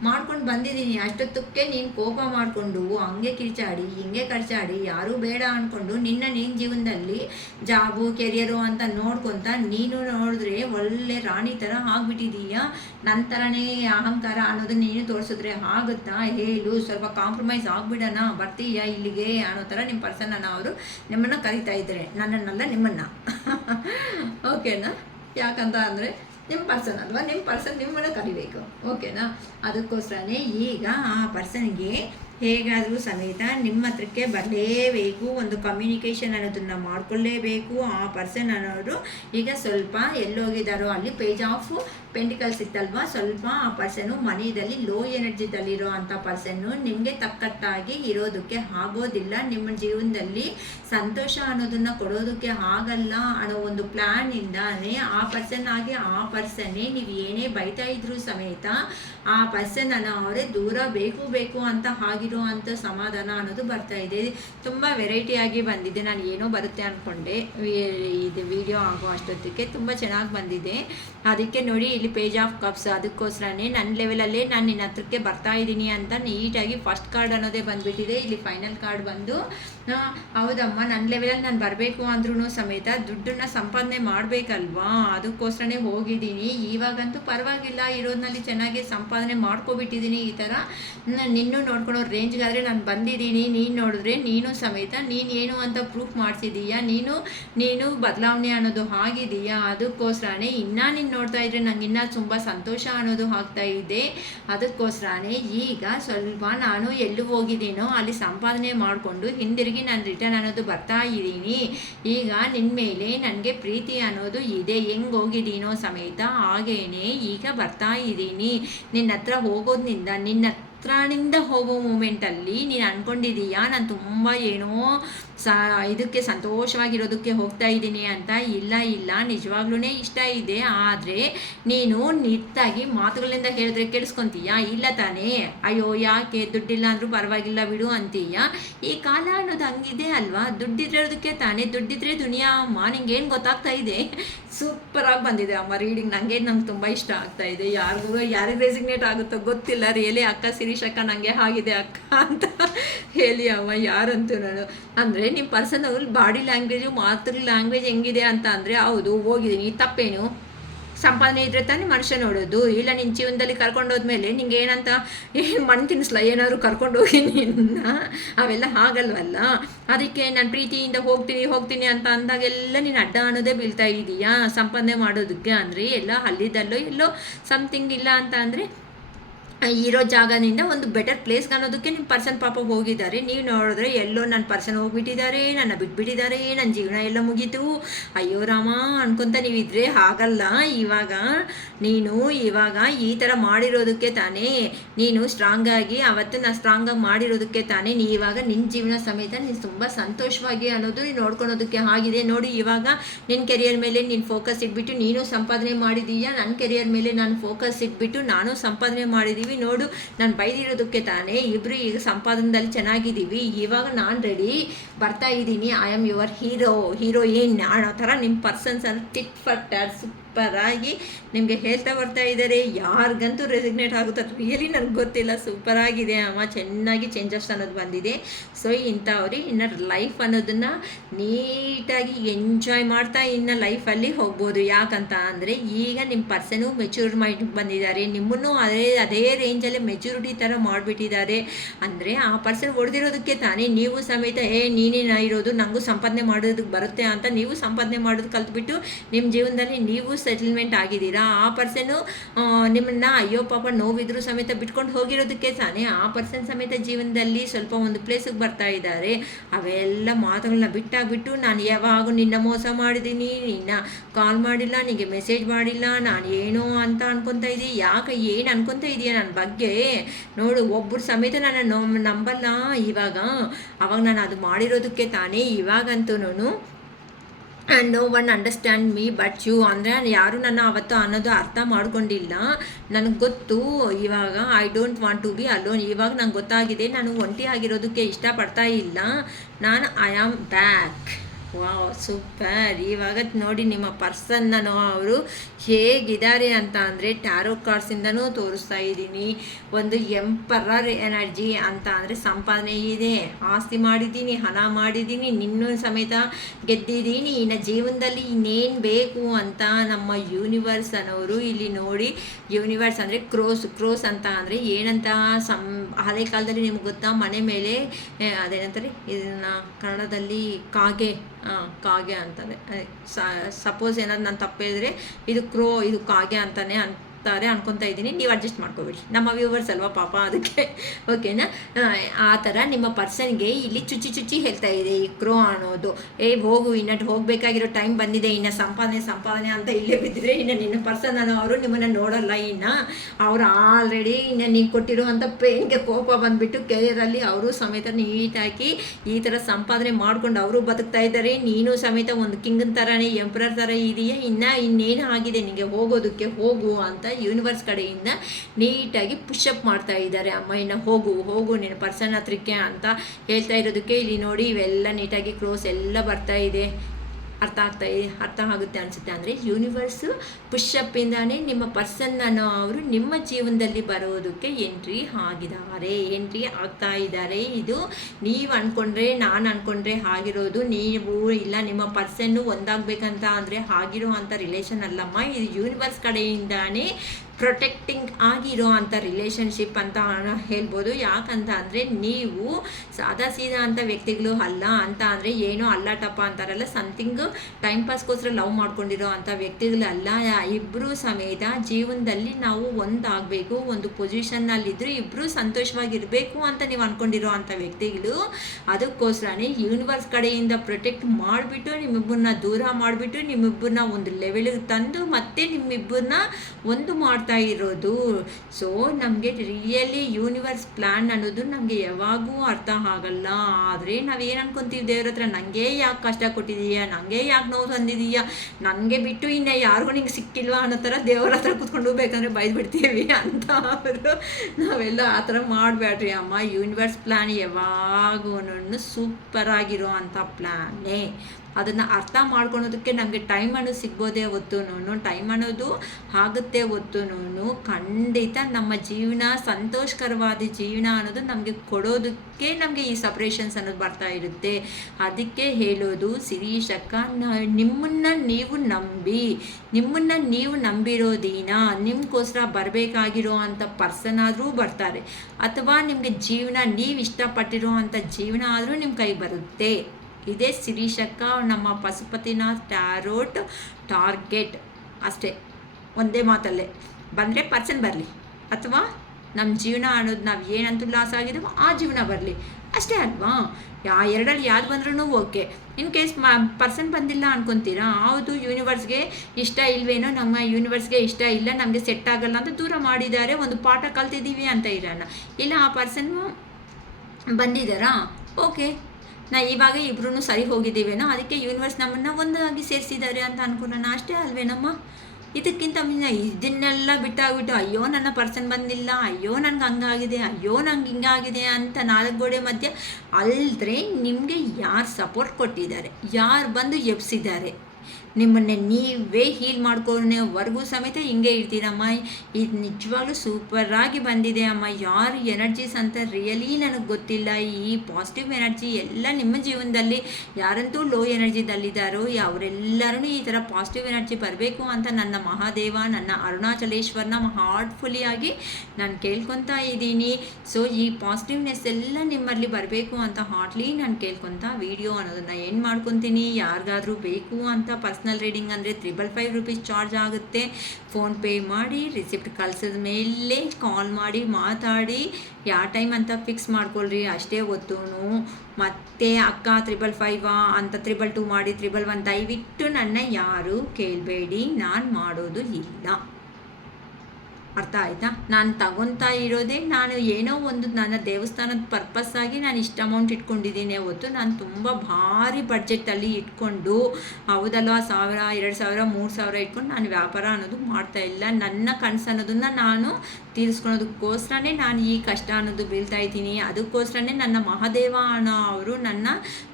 ಮಾಡ್ಕೊಂಡು ಬಂದಿದ್ದೀನಿ. ಅಷ್ಟೊತ್ತಕ್ಕೆ ನೀನು ಕೋಪ ಮಾಡಿಕೊಂಡು ಹಂಗೆ ಕಿರ್ಚಾಡಿ ಹಿಂಗೆ ಕರ್ಚಾಡಿ ಯಾರೂ ಬೇಡ ಅಂದ್ಕೊಂಡು ನಿನ್ನ ಜೀವನದಲ್ಲಿ ಜಾಬು ಕೆರಿಯರು ಅಂತ ನೋಡ್ಕೊತ ನೀನು ನೋಡಿದ್ರೆ ಒಳ್ಳೆ ರಾಣಿ ಥರ ಆಗ್ಬಿಟ್ಟಿದೀಯಾ. ನಂತರನೇ ಅಹಂಕಾರ ಅನ್ನೋದನ್ನ ನೀನು ತೋರಿಸಿದ್ರೆ ಆಗುತ್ತಾ ಹೇಳು, ಸ್ವಲ್ಪ ಕಾಂಪ್ರಮೈಸ್ ಆಗ್ಬಿಡೋಣ, ಬರ್ತೀಯಾ ಇಲ್ಲಿಗೆ ಅನ್ನೋ ಥರ ನಿಮ್ಮ ಪರ್ಸನ್ನ ಅವರು ನಿಮ್ಮನ್ನು ಕರೀತಾ ಇದ್ದಾರೆ, ನನ್ನನ್ನೆಲ್ಲ ನಿಮ್ಮನ್ನು. ಓಕೆನಾ? ಯಾಕಂತ ಅಂದರೆ ನಿಮ್ಮ ಪರ್ಸನ್ ಅಲ್ವಾ, ನಿಮ್ಮ ಪರ್ಸನ್ ನಿಮ್ಮನ್ನು ಕರಿಬೇಕು. ಓಕೆನಾ? ಅದಕ್ಕೋಸ್ಕರನೇ ಈಗ ಆ ಪರ್ಸನ್ಗೆ ಹೇಗಾದರೂ ಸಮೇತ ನಿಮ್ಮ ಹತ್ರಕ್ಕೆ ಬರಲೇಬೇಕು, ಒಂದು ಕಮ್ಯುನಿಕೇಷನ್ ಅನ್ನೋದನ್ನು ಮಾಡಿಕೊಳ್ಳೇಬೇಕು. ಆ ಪರ್ಸನ್ ಅನ್ನೋರು ಈಗ ಸ್ವಲ್ಪ ಎಲ್ಲೋಗಿದ್ದಾರೋ ಅಲ್ಲಿ ಪೇಜ್ ಆಫ್ ಪೆಂಟಿಕಲ್ಸ್ ಇತ್ತಲ್ವ, ಸ್ವಲ್ಪ ಆ ಪರ್ಸನ್ನು ಮನೆಯಲ್ಲಿ ಲೋ ಎನರ್ಜಿದಲ್ಲಿರೋ ಅಂಥ ಪರ್ಸನ್ನು ನಿಮಗೆ ತಕ್ಕಟ್ಟಾಗಿ ಇರೋದಕ್ಕೆ ಆಗೋದಿಲ್ಲ. ನಿಮ್ಮ ಜೀವನದಲ್ಲಿ ಸಂತೋಷ ಅನ್ನೋದನ್ನು ಕೊಡೋದಕ್ಕೆ ಆಗಲ್ಲ ಅನ್ನೋ ಒಂದು ಪ್ಲ್ಯಾನಿಂದಾನೇ ಆ ಪರ್ಸನ್ ಆಗಿ ಆ ಪರ್ಸನ್ನೇ ನೀವು ಏನೇ ಬೈತಾ ಇದ್ರೂ ಸಮೇತ ಆ ಪರ್ಸನ್ ಅವರೇ ದೂರ ಬೇಕು ಅಂತ ಆಗಿರೋ ಅಂಥ ಸಮಾಧಾನ ಅನ್ನೋದು ಬರ್ತಾ ಇದೆ. ತುಂಬ ವೆರೈಟಿಯಾಗಿ ಬಂದಿದೆ. ನಾನು ಏನೋ ಬರುತ್ತೆ ಅಂದ್ಕೊಂಡೆ, ಇದು ವಿಡಿಯೋ ಆಗೋ ಅಷ್ಟೊತ್ತಿಗೆ ತುಂಬ ಚೆನ್ನಾಗಿ ಬಂದಿದೆ. ಅದಕ್ಕೆ ನೋಡಿ ಇಲ್ಲಿ ಪೇಜ್ ಆಫ್ ಕಪ್ಸ್, ಅದಕ್ಕೋಸ್ಕರನೇ ನನ್ನ ಲೆವೆಲಲ್ಲೇ ನಾನು ನಿನ್ನ ಹತ್ರಕ್ಕೆ ಬರ್ತಾ ಇದ್ದೀನಿ ಅಂತ ನೀಟಾಗಿ ಫಸ್ಟ್ ಕಾರ್ಡ್ ಅನ್ನೋದೇ ಬಂದುಬಿಟ್ಟಿದೆ. ಇಲ್ಲಿ ಫೈನಲ್ ಕಾರ್ಡ್ ಬಂದು ಹೌದಮ್ಮ, ನನ್ನ ಲೆವೆಲಲ್ಲಿ ನಾನು ಬರಬೇಕು ಅಂದ್ರೂ ಸಮೇತ ದುಡ್ಡನ್ನು ಸಂಪಾದನೆ ಮಾಡಬೇಕಲ್ವಾ, ಅದಕ್ಕೋಸ್ಕರನೇ ಹೋಗಿದ್ದೀನಿ. ಇವಾಗಂತೂ ಪರವಾಗಿಲ್ಲ, ಇರೋದ್ರಲ್ಲಿ ಚೆನ್ನಾಗಿ ಸಂಪಾದನೆ ಮಾಡ್ಕೊಬಿಟ್ಟಿದ್ದೀನಿ. ಈ ಥರ ನಿನ್ನೂ ನೋಡ್ಕೊಳ್ಳೋ ರೇಂಜ್ಗಾದರೆ ನಾನು ಬಂದಿದ್ದೀನಿ. ನೀನು ನೋಡಿದ್ರೆ ನೀನು ಸಮೇತ ನೀನು ಏನು ಅಂತ ಪ್ರೂಫ್ ಮಾಡಿಸಿದೀಯಾ, ನೀನು ಬದಲಾವಣೆ ಅನ್ನೋದು ಆಗಿದೆಯಾ. ಅದಕ್ಕೋಸ್ಕರನೇ ಇನ್ನೂ ನೀನು ನೋಡ್ತಾ ಇದ್ರೆ ನಂಗೆ ಇನ್ನೂ ತುಂಬ ಸಂತೋಷ ಅನ್ನೋದು ಆಗ್ತಾ ಇದೆ. ಅದಕ್ಕೋಸ್ಕರನೇ ಈಗ ಸ್ವಲ್ಪ ನಾನು ಎಲ್ಲೂ ಹೋಗಿದ್ದೀನೋ ಅಲ್ಲಿ ಸಂಪಾದನೆ ಮಾಡಿಕೊಂಡು ಹಿಂದಿರುಗಿ ನಾನು ರಿಟರ್ನ್ ಅನ್ನೋದು ಬರ್ತಾ ಇದ್ದೀನಿ. ಈಗ ನಿನ್ನ ಮೇಲೆ ನನಗೆ ಪ್ರೀತಿ ಅನ್ನೋದು ಇದೆ, ಹೆಂಗೆ ಹೋಗಿದ್ದೀನೋ ಸಮೇತ ಹಾಗೇನೆ ಈಗ ಬರ್ತಾ ಇದ್ದೀನಿ. ನಿನ್ನ ಹತ್ರ ಹೋಗೋದ್ರಿಂದ ನಿನ್ನ ಹತ್ರನಿಂದ ಹೋಗೋ ಮೂಮೆಂಟಲ್ಲಿ ನೀನು ಅಂದ್ಕೊಂಡಿದ್ದೀಯಾ ನಾನು ತುಂಬ ಏನೋ ಇದಕ್ಕೆ ಸಂತೋಷವಾಗಿರೋದಕ್ಕೆ ಹೋಗ್ತಾ ಇದ್ದೀನಿ ಅಂತ. ಇಲ್ಲ, ನಿಜವಾಗ್ಲೂ ಇಷ್ಟ ಇದೆ, ಆದರೆ ನೀನು ನಿತ್ತಾಗಿ ಮಾತುಗಳಿಂದ ಹೇಳಿದ್ರೆ ಕೇಳಿಸ್ಕೊತೀಯಾ? ಇಲ್ಲ ತಾನೇ? ಅಯ್ಯೋ ಯಾಕೆ, ದುಡ್ಡಿಲ್ಲ ಅಂದರೂ ಪರವಾಗಿಲ್ಲ ಬಿಡು ಅಂತೀಯ. ಈ ಕಾಲ ಅನ್ನೋದು ಹಂಗಿದೆ ಅಲ್ವಾ, ದುಡ್ಡಿರೋದಕ್ಕೆ ತಾನೇ, ದುಡ್ಡಿದ್ರೆ ದುನಿಯಾ ಅಮ್ಮ. ನಿಂಗೇನು ಗೊತ್ತಾಗ್ತಾ ಇದೆ? ಸೂಪರಾಗಿ ಬಂದಿದೆ ಅಮ್ಮ ರೀಡಿಂಗ್, ನಂಗೆ ತುಂಬ ಇಷ್ಟ ಆಗ್ತಾ ಇದೆ. ಯಾರಿಗೆ ರೆಸಿಗ್ನೇಟ್ ಆಗುತ್ತೋ ಗೊತ್ತಿಲ್ಲ, ರಿಯಲಿ ಅಕ್ಕ ಶಿರೀಷ್ ಅಕ್ಕ ನನಗೆ ಆಗಿದೆ ಅಕ್ಕ ಅಂತ ಹೇಳಿ ಅಮ್ಮ. ಯಾರಂತೂ ನಾನು ಅಂದರೆ ಅಂದರೆ ನಿಮ್ಮ ಪರ್ಸನ್ ಅವ್ರ ಬಾಡಿ ಲ್ಯಾಂಗ್ವೇಜು ಮಾತೃ ಲ್ಯಾಂಗ್ವೇಜ್ ಹೆಂಗಿದೆ ಅಂತ ಅಂದರೆ ಹೌದು ಹೋಗಿದ್ದೀನಿ ತಪ್ಪೇನು, ಸಂಪಾದನೆ ಇದ್ರೆ ತಾನೇ ಮನುಷ್ಯ ನೋಡೋದು. ಇಲ್ಲ ನಿನ್ನ ಜೀವನದಲ್ಲಿ ಕರ್ಕೊಂಡೋದ್ಮೇಲೆ ನಿಂಗೆ ಏನಂತ ಮಣ್ಣು ತಿನ್ನಿಸ್ಲ ಏನಾದ್ರು ಕರ್ಕೊಂಡೋಗಿ ನಿನ್ನ, ಅವೆಲ್ಲ ಆಗಲ್ವಲ್ಲ. ಅದಕ್ಕೆ ನಾನು ಪ್ರೀತಿಯಿಂದ ಹೋಗ್ತೀನಿ ಅಂತ ಅಂದಾಗೆಲ್ಲ ನೀನು ಅಡ್ಡ ಅನ್ನೋದೇ ಬೀಳ್ತಾ ಇದೀಯಾ ಸಂಪಾದನೆ ಮಾಡೋದಕ್ಕೆ. ಅಂದರೆ ಎಲ್ಲ ಅಲ್ಲಿದ್ದಲ್ಲೋ ಎಲ್ಲೋ ಸಮಥಿಂಗ್ ಇಲ್ಲ ಅಂತ ಅಂದರೆ ಇರೋ ಜಾಗದಿಂದ ಒಂದು ಬೆಟರ್ ಪ್ಲೇಸ್ಗೆ ಅನ್ನೋದಕ್ಕೆ ನಿಮ್ಮ ಪರ್ಸನ್ ಪಾಪ ಹೋಗಿದ್ದಾರೆ. ನೀವು ನೋಡಿದ್ರೆ ಎಲ್ಲೋ ನನ್ನ ಪರ್ಸನ್ ಹೋಗ್ಬಿಟ್ಟಿದ್ದಾರೆ, ನನ್ನ ಬಿಟ್ಬಿಟ್ಟಿದ್ದಾರೆ, ನನ್ನ ಜೀವನ ಎಲ್ಲ ಮುಗೀತು, ಅಯ್ಯೋ ರಾಮ ಅನ್ಕೊತ ನೀವಿದ್ರೆ ಆಗಲ್ಲ. ನೀನು ಇವಾಗ ಈ ಥರ ಮಾಡಿರೋದಕ್ಕೆ ತಾನೇ ನೀನು ಸ್ಟ್ರಾಂಗಾಗಿ ಅವತ್ತು ನಾನು ಸ್ಟ್ರಾಂಗಾಗಿ ಮಾಡಿರೋದಕ್ಕೆ ತಾನೇ ಇವಾಗ ನಿನ್ನ ಜೀವನ ಸಮೇತ ನೀನು ತುಂಬ ಸಂತೋಷವಾಗಿ ಅನ್ನೋದು ನೀನು ನೋಡ್ಕೊಳೋದಕ್ಕೆ ಆಗಿದೆ. ನೋಡಿ ಇವಾಗ ನಿನ್ನ ಕೆರಿಯರ್ ಮೇಲೆ ನೀನು ಫೋಕಸ್ ಇಟ್ಬಿಟ್ಟು ನೀನು ಸಂಪಾದನೆ ಮಾಡಿದೀಯಾ, ನನ್ನ ಕೆರಿಯರ್ ಮೇಲೆ ನಾನು ಫೋಕಸ್ ಇಟ್ಬಿಟ್ಟು ನಾನು ಸಂಪಾದನೆ ಮಾಡಿದ್ದೀವಿ. ನೋಡು ನಾನು ಬೈದಿರೋದಕ್ಕೆ ತಾನೇ ಇಬ್ರು ಈಗ ಸಂಪಾದನೆಯಲ್ಲಿ ಚೆನ್ನಾಗಿದ್ದೀವಿ. ಇವಾಗ ನಾನು ರೆಡಿ ಬರ್ತಾ ಇದ್ದೀನಿ, ಐ ಆಮ್ ಯುವರ್ ಹೀರೋಯಿನ್ ಅನ್ನೋ ಥರ ನಿಮ್ಮ ಪರ್ಸನ್ಸ್ ಅಂದರೆ ಟಿಟ್ ಫಾರ್ ಟ್ಯಾಟ್ ಸೂಪರಾಗಿ ನಿಮಗೆ ಹೇಳ್ತಾ ಬರ್ತಾ ಇದ್ದಾರೆ. ಯಾರಿಗಂತೂ ರೆಸಿಗ್ನೇಟ್ ಆಗುತ್ತೆ ರಿಯಲಿ ನನಗೆ ಗೊತ್ತಿಲ್ಲ. ಸೂಪರಾಗಿದೆ ಅಮ್ಮ, ಚೆನ್ನಾಗಿ ಚೇಂಜಸ್ ಅನ್ನೋದು ಬಂದಿದೆ. ಸೊ ಇಂಥವ್ರಿ ಇನ್ನು ಲೈಫ್ ಅನ್ನೋದನ್ನು ನೀಟಾಗಿ ಎಂಜಾಯ್ ಮಾಡ್ತಾ ಇನ್ನು ಲೈಫಲ್ಲಿ ಹೋಗ್ಬೋದು. ಯಾಕಂತ ಅಂದರೆ ಈಗ ನಿಮ್ಮ ಪರ್ಸನು ಮೆಚೂರ್ ಮಾಡಿ ಬಂದಿದ್ದಾರೆ, ನಿಮ್ಮನ್ನು ಅದೇ ರೇಂಜಲ್ಲೇ ಮೆಚೂರಿಟಿ ಥರ ಮಾಡಿಬಿಟ್ಟಿದ್ದಾರೆ. ಅಂದರೆ ಆ ಪರ್ಸನ್ ಹೊಡೆದಿರೋದಕ್ಕೆ ತಾನೇ ನೀವು ಸಮೇತ ನೀನೇನ ಇರೋದು ನನಗೂ ಸಂಪಾದನೆ ಮಾಡೋದಕ್ಕೆ ಬರುತ್ತೆ ಅಂತ ನೀವು ಸಂಪಾದನೆ ಮಾಡೋದು ಕಲ್ತ್ಬಿಟ್ಟು ನಿಮ್ಮ ಜೀವನದಲ್ಲಿ ನೀವು ಸೆಟಲ್ಮೆಂಟ್ ಆಗಿದ್ದೀರಾ. ಆ ಪರ್ಸನು ನಿಮ್ಮನ್ನ ಅಯ್ಯೋ ಪಾಪ ನೋವಿದ್ರು ಸಮೇತ ಬಿಟ್ಕೊಂಡು ಹೋಗಿರೋದಕ್ಕೆ ತಾನೇ ಆ ಪರ್ಸನ್ ಸಮೇತ ಜೀವನದಲ್ಲಿ ಸ್ವಲ್ಪ ಒಂದು ಪ್ಲೇಸಿಗೆ ಬರ್ತಾ ಇದ್ದಾರೆ. ಅವೆಲ್ಲ ಮಾತುಗಳನ್ನ ಬಿಟ್ಟಾಗ್ಬಿಟ್ಟು ನಾನು ಯಾವಾಗ ನಿನ್ನ ಮೋಸ ಮಾಡಿದ್ದೀನಿ, ನಿನ್ನ ಕಾಲ್ ಮಾಡಿಲ್ಲ, ನಿನಗೆ ಮೆಸೇಜ್ ಮಾಡಿಲ್ಲ, ನಾನು ಏನೋ ಅಂತ ಅನ್ಕೊತಾ ಇದ್ದೀನಿ. ಯಾಕೆ ಏನು ಅನ್ಕೊತಾ ಇದೆಯಾ ನನ್ನ ಬಗ್ಗೆ? ನೋಡು ಒಬ್ಬರು ಸಮೇತ ನನ್ನ ನಂಬಲ್ಲ ಅವಾಗ ನಾನು ಅದು ಮಾಡಿರೋದಕ್ಕೆ ತಾನೇ ಇವಾಗಂತೂ no one understand me but you. ಅಂದರೆ ಯಾರು ನನ್ನ ಅವತ್ತು ಅನ್ನೋದು ಅರ್ಥ ಮಾಡ್ಕೊಂಡಿಲ್ಲ. ನನಗೆ ಗೊತ್ತು ಇವಾಗ I don't want to be alone. ಇವಾಗ ನಂಗೆ ಗೊತ್ತಾಗಿದೆ ನಾನು ಒಂಟಿ ಆಗಿರೋದಕ್ಕೆ ಇಷ್ಟಪಡ್ತಾ ಇಲ್ಲ. ನಾನು I am back. Wow super. ಇವಾಗ ನೋಡಿ ನಿಮ್ಮ ಪರ್ಸನ್ ಅವರು ಹೇಗಿದ್ದಾರೆ ಅಂತ ಅಂದರೆ ಟ್ಯಾರೋ ಕಾರ್ಡ್ಸಿಂದನೂ ತೋರಿಸ್ತಾ ಇದ್ದೀನಿ. ಒಂದು ಎಂಪರರ್ ಎನರ್ಜಿ ಅಂತ ಅಂದರೆ ಸಂಪಾದನೆ ಇದೆ, ಆಸ್ತಿ ಮಾಡಿದ್ದೀನಿ, ಹಣ ಮಾಡಿದ್ದೀನಿ, ನಿನ್ನೂ ಸಮೇತ ಗೆದ್ದಿದ್ದೀನಿ, ಇನ್ನು ಜೀವನದಲ್ಲಿ ಇನ್ನೇನು ಬೇಕು ಅಂತ ನಮ್ಮ ಯೂನಿವರ್ಸ್ ಅನ್ನೋರು ಇಲ್ಲಿ ನೋಡಿ. ಯೂನಿವರ್ಸ್ ಅಂದರೆ ಕ್ರೋಸ್ ಅಂತ ಅಂದರೆ ಏನಂತ ಹಳೆ ಕಾಲದಲ್ಲಿ ನಿಮ್ಗೆ ಗೊತ್ತಾ, ಮನೆ ಮೇಲೆ ಅದೇನಂತಾರೆ ಇದನ್ನು ಕನ್ನಡದಲ್ಲಿ ಕಾಗೆ ಅಂತಂದರೆ ಸಪೋಸ್ ಏನಾದ್ರು ನಾನು ತಪ್ಪಿದ್ರೆ ಇದು ಇದು ಕಾಗೆ ಅಂತಾನೆ ಅನ್ಕೊತಾ ಇದ್ದೀನಿ. ನೀವು ಅಡ್ಜಸ್ಟ್ ಮಾಡ್ಕೋಬೇಡಿ, ನಮ್ಮ ವ್ಯೂವರ್ಸ್ ಅಲ್ವಾ ಪಾಪ, ಅದಕ್ಕೆ ಓಕೆನಾ. ಆ ಥರ ನಿಮ್ಮ ಪರ್ಸನ್ಗೆ ಇಲ್ಲಿ ಚುಚ್ಚಿ ಹೇಳ್ತಾ ಇದೆ ಈ ಕ್ರೋ ಅನ್ನೋದು. ಹೋಗು, ಇನ್ನಟ್ಟು ಹೋಗಬೇಕಾಗಿರೋ ಟೈಮ್ ಬಂದಿದೆ, ಇನ್ನು ಸಂಪಾದನೆ ಅಂತ ಇಲ್ಲೇ ಬಿದ್ದಿದ್ರೆ ಇನ್ನು ನಿನ್ನ ಪರ್ಸನ್ ಅವರು ನಿಮ್ಮನ್ನು ನೋಡಲ್ಲ. ಇನ್ನು ಅವರು ಆಲ್ರೆಡಿ ಇನ್ನು ನೀವು ಕೊಟ್ಟಿರೋ ಅಂಥ ಪೇನ್ಗೆ ಕೋಪ ಬಂದುಬಿಟ್ಟು ಕೆರಿಯರಲ್ಲಿ ಅವರು ಸಮೇತ ನೀಟಾಗಿ ಈ ಥರ ಸಂಪಾದನೆ ಮಾಡ್ಕೊಂಡು ಅವರು ಬದುಕ್ತಾ ಇದ್ದಾರೆ. ನೀನು ಸಮೇತ ಒಂದು ಕಿಂಗನ್ ಥರನೇ ಎಂಪ್ರರ್ ಥರ ಇದೆಯಾ, ಇನ್ನೇನು ಆಗಿದೆ ನಿನಗೆ ಹೋಗೋದಕ್ಕೆ, ಹೋಗು ಅಂತ ಯೂನಿವರ್ಸ್ ಕಡೆಯಿಂದ ನೀಟಾಗಿ ಪುಷಪ್ ಮಾಡ್ತಾ ಇದ್ದಾರೆ. ಅಮ್ಮ ಇನ್ನು ಹೋಗು ನಿನ್ನ ಪರ್ಸನ್ ಹತ್ರಕ್ಕೆ ಅಂತ ಹೇಳ್ತಾ ಇರೋದಕ್ಕೆ ಇಲ್ಲಿ ನೋಡಿ ಇವೆಲ್ಲ ನೀಟಾಗಿ ಕ್ರೋಸ್ ಎಲ್ಲ ಬರ್ತಾ ಇದೆ. ಅರ್ಥ ಆಗುತ್ತೆ ಅನಿಸುತ್ತೆ. ಅಂದರೆ ಯೂನಿವರ್ಸು ಪುಷಪ್ಪಿಂದಾನೇ ನಿಮ್ಮ ಪರ್ಸನ್ ಅವರು ನಿಮ್ಮ ಜೀವನದಲ್ಲಿ ಬರೋದಕ್ಕೆ ಎಂಟ್ರಿ ಆಗ್ತಾ ಇದ್ದಾರೆ. ಇದು ನೀವು ಅಂದ್ಕೊಂಡ್ರೆ ನಾನು ಅಂದ್ಕೊಂಡ್ರೆ ಆಗಿರೋದು, ನೀವು ಇಲ್ಲ ನಿಮ್ಮ ಪರ್ಸನ್ನು ಒಂದಾಗಬೇಕಂತ ಅಂದರೆ ಆಗಿರೋ ಅಂಥ ರಿಲೇಷನ್ ಅಲ್ಲಮ್ಮ. ಇದು ಯೂನಿವರ್ಸ್ ಕಡೆಯಿಂದಾನೇ ಪ್ರೊಟೆಕ್ಟಿಂಗ್ ಆಗಿರೋ ಅಂಥ ರಿಲೇಷನ್ಶಿಪ್ ಅಂತ ಹೇಳ್ಬೋದು. ಯಾಕಂತ ಅಂದರೆ ನೀವು ಸಾದಾ ಸೀದಾ ಅಂಥ ವ್ಯಕ್ತಿಗಳು ಅಲ್ಲ. ಅಂತ ಅಂದರೆ ಏನೋ ಅಲ್ಲಾಟಪ್ಪ ಅಂತಾರಲ್ಲ, ಸಮಥಿಂಗ್ ಟೈಮ್ ಪಾಸ್ಗೋಸ್ಕರ ಲವ್ ಮಾಡ್ಕೊಂಡಿರೋ ಅಂಥ ವ್ಯಕ್ತಿಗಳಲ್ಲ. ಇಬ್ಬರು ಸಮೇತ ಜೀವನದಲ್ಲಿ ನಾವು ಒಂದಾಗಬೇಕು, ಒಂದು ಪೊಸಿಷನ್ನಲ್ಲಿದ್ದರೂ ಇಬ್ಬರು ಸಂತೋಷವಾಗಿರಬೇಕು ಅಂತ ನೀವು ಅಂದ್ಕೊಂಡಿರೋ ಅಂಥ ವ್ಯಕ್ತಿಗಳು. ಅದಕ್ಕೋಸ್ಕರನೇ ಯೂನಿವರ್ಸ್ ಕಡೆಯಿಂದ ಪ್ರೊಟೆಕ್ಟ್ ಮಾಡಿಬಿಟ್ಟು ನಿಮ್ಮಿಬ್ಬರನ್ನ ದೂರ ಮಾಡಿಬಿಟ್ಟು ನಿಮ್ಮಿಬ್ಬರನ್ನ ಒಂದು ಲೆವೆಲ್ಗೆ ತಂದು ಮತ್ತೆ ನಿಮ್ಮಿಬ್ಬರನ್ನ ಒಂದು ಮಾಡ್ತಾ ಇರೋದು. ಸೊ ನಮಗೆ ರಿಯಲಿ ಯೂನಿವರ್ಸ್ ಪ್ಲ್ಯಾನ್ ಅನ್ನೋದು ನಮಗೆ ಯಾವಾಗೂ ಅರ್ಥ ಆಗಲ್ಲ. ಆದರೆ ನಾವೇನು ಅನ್ಕೊತೀವಿ, ದೇವ್ರ ಹತ್ರ ನನಗೆ ಯಾಕೆ ಕಷ್ಟ ಕೊಟ್ಟಿದೀಯಾ, ನನಗೆ ಯಾಕೆ ನೋವು ತಂದಿದೀಯಾ, ನನಗೆ ಬಿಟ್ಟು ಇನ್ನು ಯಾರಿಗೂ ನಿಂಗೆ ಸಿಕ್ಕಿಲ್ವಾ ಅನ್ನೋ ಥರ ದೇವ್ರ ಹತ್ರ ಕೂತ್ಕೊಂಡು ಬೇಕಂದರೆ ಬೈದ್ಬಿಡ್ತೀವಿ ಅಂತ ಅವರು. ನಾವೆಲ್ಲ ಆ ಥರ ಮಾಡಬೇಡ್ರಿ ಅಮ್ಮ. ಯೂನಿವರ್ಸ್ ಪ್ಲ್ಯಾನ್ ಯಾವಾಗೂ ಸೂಪರಾಗಿರೋ ಅಂಥ ಪ್ಲ್ಯಾನೇ. ಅದನ್ನು ಅರ್ಥ ಮಾಡ್ಕೊಳೋದಕ್ಕೆ ನಮಗೆ ಟೈಮ್ ಅನ್ನೋದು ಸಿಗ್ಬೋದೇ ಹೊತ್ತು ಟೈಮ್ ಅನ್ನೋದು ಆಗುತ್ತೆ ಹೊತ್ತು ಖಂಡಿತ ನಮ್ಮ ಜೀವನ ಸಂತೋಷಕರವಾದ ಜೀವನ ಅನ್ನೋದು ನಮಗೆ ಕೊಡೋದಕ್ಕೆ ನಮಗೆ ಈ ಸಪ್ರೇಷನ್ಸ್ ಅನ್ನೋದು ಬರ್ತಾ ಇರುತ್ತೆ. ಅದಕ್ಕೆ ಹೇಳೋದು ಶಿರೀಷಕ್ಕ, ನಿಮ್ಮನ್ನು ನೀವು ನಂಬಿರೋದಿನ ನಿಮಗೋಸ್ಕರ ಬರಬೇಕಾಗಿರೋ ಅಂಥ ಪರ್ಸನ್ ಆದರೂ ಬರ್ತಾರೆ, ಅಥವಾ ನಿಮಗೆ ಜೀವನ ನೀವು ಇಷ್ಟಪಟ್ಟಿರೋ ಅಂಥ ಜೀವನ ಆದರೂ ನಿಮ್ಮ ಕೈಗೆ ಬರುತ್ತೆ. ಇದೇ ಶಿರೀಷಕ್ಕ ನಮ್ಮ ಪಶುಪತಿನಾಥ್ ಟ್ಯಾರೋಟ್ ಟಾರ್ಗೆಟ್. ಅಷ್ಟೇ, ಒಂದೇ ಮಾತಲ್ಲೇ ಬಂದರೆ ಪರ್ಸನ್ ಬರಲಿ, ಅಥವಾ ನಮ್ಮ ಜೀವನ ಅನ್ನೋದು ನಾವು ಏನಂತೂ ಲಾಸ್ ಆಗಿದೆವೋ ಆ ಜೀವನ ಬರಲಿ, ಅಷ್ಟೇ ಅಲ್ವಾ? ಎರಡಲ್ಲಿ ಯಾರು ಬಂದ್ರೂ ಓಕೆ. ಇನ್ ಕೇಸ್ ಪರ್ಸನ್ ಬಂದಿಲ್ಲ ಅನ್ಕೊತೀರಾ, ಹೌದು ಯೂನಿವರ್ಸ್ಗೆ ಇಷ್ಟ ಇಲ್ವೇನೋ, ನಮ್ಮ ಯೂನಿವರ್ಸ್ಗೆ ಇಷ್ಟ ಇಲ್ಲ, ನಮಗೆ ಸೆಟ್ ಆಗಲ್ಲ ಅಂತ ದೂರ ಮಾಡಿದ್ದಾರೆ, ಒಂದು ಪಾಠ ಕಲ್ತಿದ್ದೀವಿ ಅಂತ ಇರೋಣ. ಇಲ್ಲ ಆ ಪರ್ಸನ್ನು ಬಂದಿದ್ದಾರಾ, ಓಕೆ, ಇವಾಗ ಇಬ್ರು ಸರಿ ಹೋಗಿದ್ದೀವೇನೋ, ಅದಕ್ಕೆ ಯೂನಿವರ್ಸ್ ನಮ್ಮನ್ನು ಒಂದಾಗಿ ಸೇರಿಸಿದ್ದಾರೆ ಅಂತ ಅನ್ಕೊಳ್ಳೋಣ, ಅಷ್ಟೇ ಅಲ್ವೇನಮ್ಮ? ಇದಕ್ಕಿಂತ ಇದನ್ನೆಲ್ಲ ಬಿಟ್ಟಾಗ್ಬಿಟ್ಟು ಅಯ್ಯೋ ನನ್ನ ಪರ್ಸನ್ ಬಂದಿಲ್ಲ, ಅಯ್ಯೋ ನನಗೆ ಹಂಗಾಗಿದೆ, ಅಯ್ಯೋ ನಂಗೆ ಹಿಂಗಾಗಿದೆ ಅಂತ ನಾಲ್ಕು ಗೋಡೆ ಮಧ್ಯೆ ಅಲ್ಲದ್ರೆ ನಿಮಗೆ ಯಾರು ಸಪೋರ್ಟ್ ಕೊಟ್ಟಿದ್ದಾರೆ, ಯಾರು ಬಂದು ಎಬ್ಸಿದ್ದಾರೆ, ನಿಮ್ಮನ್ನೇ ನೀವೇ ಹೀಲ್ ಮಾಡ್ಕೊಳ್ಳೋವರೆಗೂ ಸಮೇತ ಹಿಂಗೆ ಇರ್ತೀರಮ್ಮ. ಇದು ನಿಜವಾಗ್ಲೂ ಸೂಪರಾಗಿ ಬಂದಿದೆ ಅಮ್ಮ. ಯಾರು ಎನರ್ಜೀಸ್ ಅಂತ ರಿಯಲಿ ನನಗೆ ಗೊತ್ತಿಲ್ಲ. ಈ ಪಾಸಿಟಿವ್ ಎನರ್ಜಿ ಎಲ್ಲ ನಿಮ್ಮ ಜೀವನದಲ್ಲಿ ಯಾರಂತೂ ಲೋ ಎನರ್ಜಿದಲ್ಲಿದ್ದಾರೋ ಅವರೆಲ್ಲರೂ ಈ ಥರ ಪಾಸಿಟಿವ್ ಎನರ್ಜಿ ಬರಬೇಕು ಅಂತ ನನ್ನ ಮಹಾದೇವ, ನನ್ನ ಅರುಣಾಚಲೇಶ್ವರನ ಹಾರ್ಟ್ಫುಲ್ಲಿಯಾಗಿ ನಾನು ಕೇಳ್ಕೊತಾ ಇದ್ದೀನಿ. ಸೊ ಈ ಪಾಸಿಟಿವ್ನೆಸ್ ಎಲ್ಲ ನಿಮ್ಮಲ್ಲಿ ಬರಬೇಕು ಅಂತ ಹಾರ್ಟ್ಲಿ ನಾನು ಕೇಳ್ಕೊತಾ ವಿಡಿಯೋ ಅನ್ನೋದನ್ನು ಏನು ಮಾಡ್ಕೊತೀನಿ. ಯಾರಿಗಾದರೂ ಬೇಕು ಅಂತ ಪರ್ಸ್ನಲ್ ರೀಡಿಂಗ್ ಅಂದರೆ 555 ರೂಪೀಸ್ ಚಾರ್ಜ್ ಆಗುತ್ತೆ. ಫೋನ್ಪೇ ಮಾಡಿ, ರಿಸಿಪ್ಟ್ ಕಳಿಸಿದ ಮೇಲೆ ಕಾಲ್ ಮಾಡಿ ಮಾತಾಡಿ, ಯಾವ ಟೈಮ್ ಅಂತ ಫಿಕ್ಸ್ ಮಾಡ್ಕೊಳ್ರಿ, ಅಷ್ಟೇ ಹೊತ್ತು. ಮತ್ತು ಅಕ್ಕ 555 ಅಂತ 222 ಮಾಡಿ 111 ದಯವಿಟ್ಟು ನನ್ನ ಯಾರು ಕೇಳಬೇಡಿ, ನಾನು ಮಾಡೋದು ಇಲ್ಲ. ಅರ್ಥ ಆಯಿತಾ? ನಾನು ತಗೊತಾ ಇರೋದೇ ನಾನು ಏನೋ ಒಂದು ನನ್ನ ದೇವಸ್ಥಾನದ ಪರ್ಪಸ್ಸಾಗಿ ನಾನು ಇಷ್ಟು ಅಮೌಂಟ್ ಇಟ್ಕೊಂಡಿದ್ದೀನಿ ಹೊತ್ತು ನಾನು ತುಂಬ ಭಾರಿ ಬಡ್ಜೆಟಲ್ಲಿ ಇಟ್ಕೊಂಡು, ಹೌದಲ್ವ, 1000, 2000, 3000 ಇಟ್ಕೊಂಡು ನಾನು ವ್ಯಾಪಾರ ಅನ್ನೋದು ಮಾಡ್ತಾಯಿಲ್ಲ. ನನ್ನ ಕನಸು ಅನ್ನೋದನ್ನು ನಾನು ತೀರಿಸ್ಕೊಳೋದಕ್ಕೋಸ್ಕರನೇ ನಾನು ಈ ಕಷ್ಟ ಅನ್ನೋದು ಬೀಳ್ತಾ ಇದ್ದೀನಿ. ಅದಕ್ಕೋಸ್ಕರನೇ ನನ್ನ ಮಹಾದೇವ ಅನ್ನೋ ಅವರು, ನನ್ನ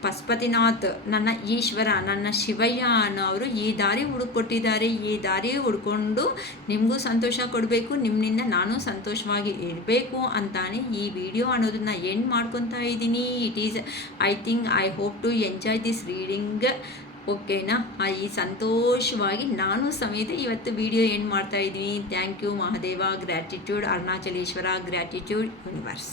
ಪಶುಪತಿನಾಥ್, ನನ್ನ ಈಶ್ವರ, ನನ್ನ ಶಿವಯ್ಯ ಅನ್ನೋ ಅವರು ಈ ದಾರಿ ಹುಡುಕೊಟ್ಟಿದ್ದಾರೆ. ಈ ದಾರಿ ಹುಡ್ಕೊಂಡು ನಿಮಗೂ ಸಂತೋಷ ಕೊಡಬೇಕು, ನಿಮ್ಮಿಂದ ನಾನು ಸಂತೋಷವಾಗಿ ಇರಬೇಕು ಅಂತಾನೆ ಈ ವಿಡಿಯೋ ಅನ್ನೋದನ್ನ ಎಂಡ್ ಮಾಡ್ಕೊತಾ ಇದ್ದೀನಿ. It is I hope to enjoy this reading. ಓಕೆನಾ? ಈ ಸಂತೋಷವಾಗಿ ನಾನು ಸಮೇತ ಇವತ್ತು ವಿಡಿಯೋ ಎಂಡ್ ಮಾಡ್ತಾ ಇದ್ದೀನಿ. Thank you Mahadeva, gratitude Arunachaleshwara, gratitude universe.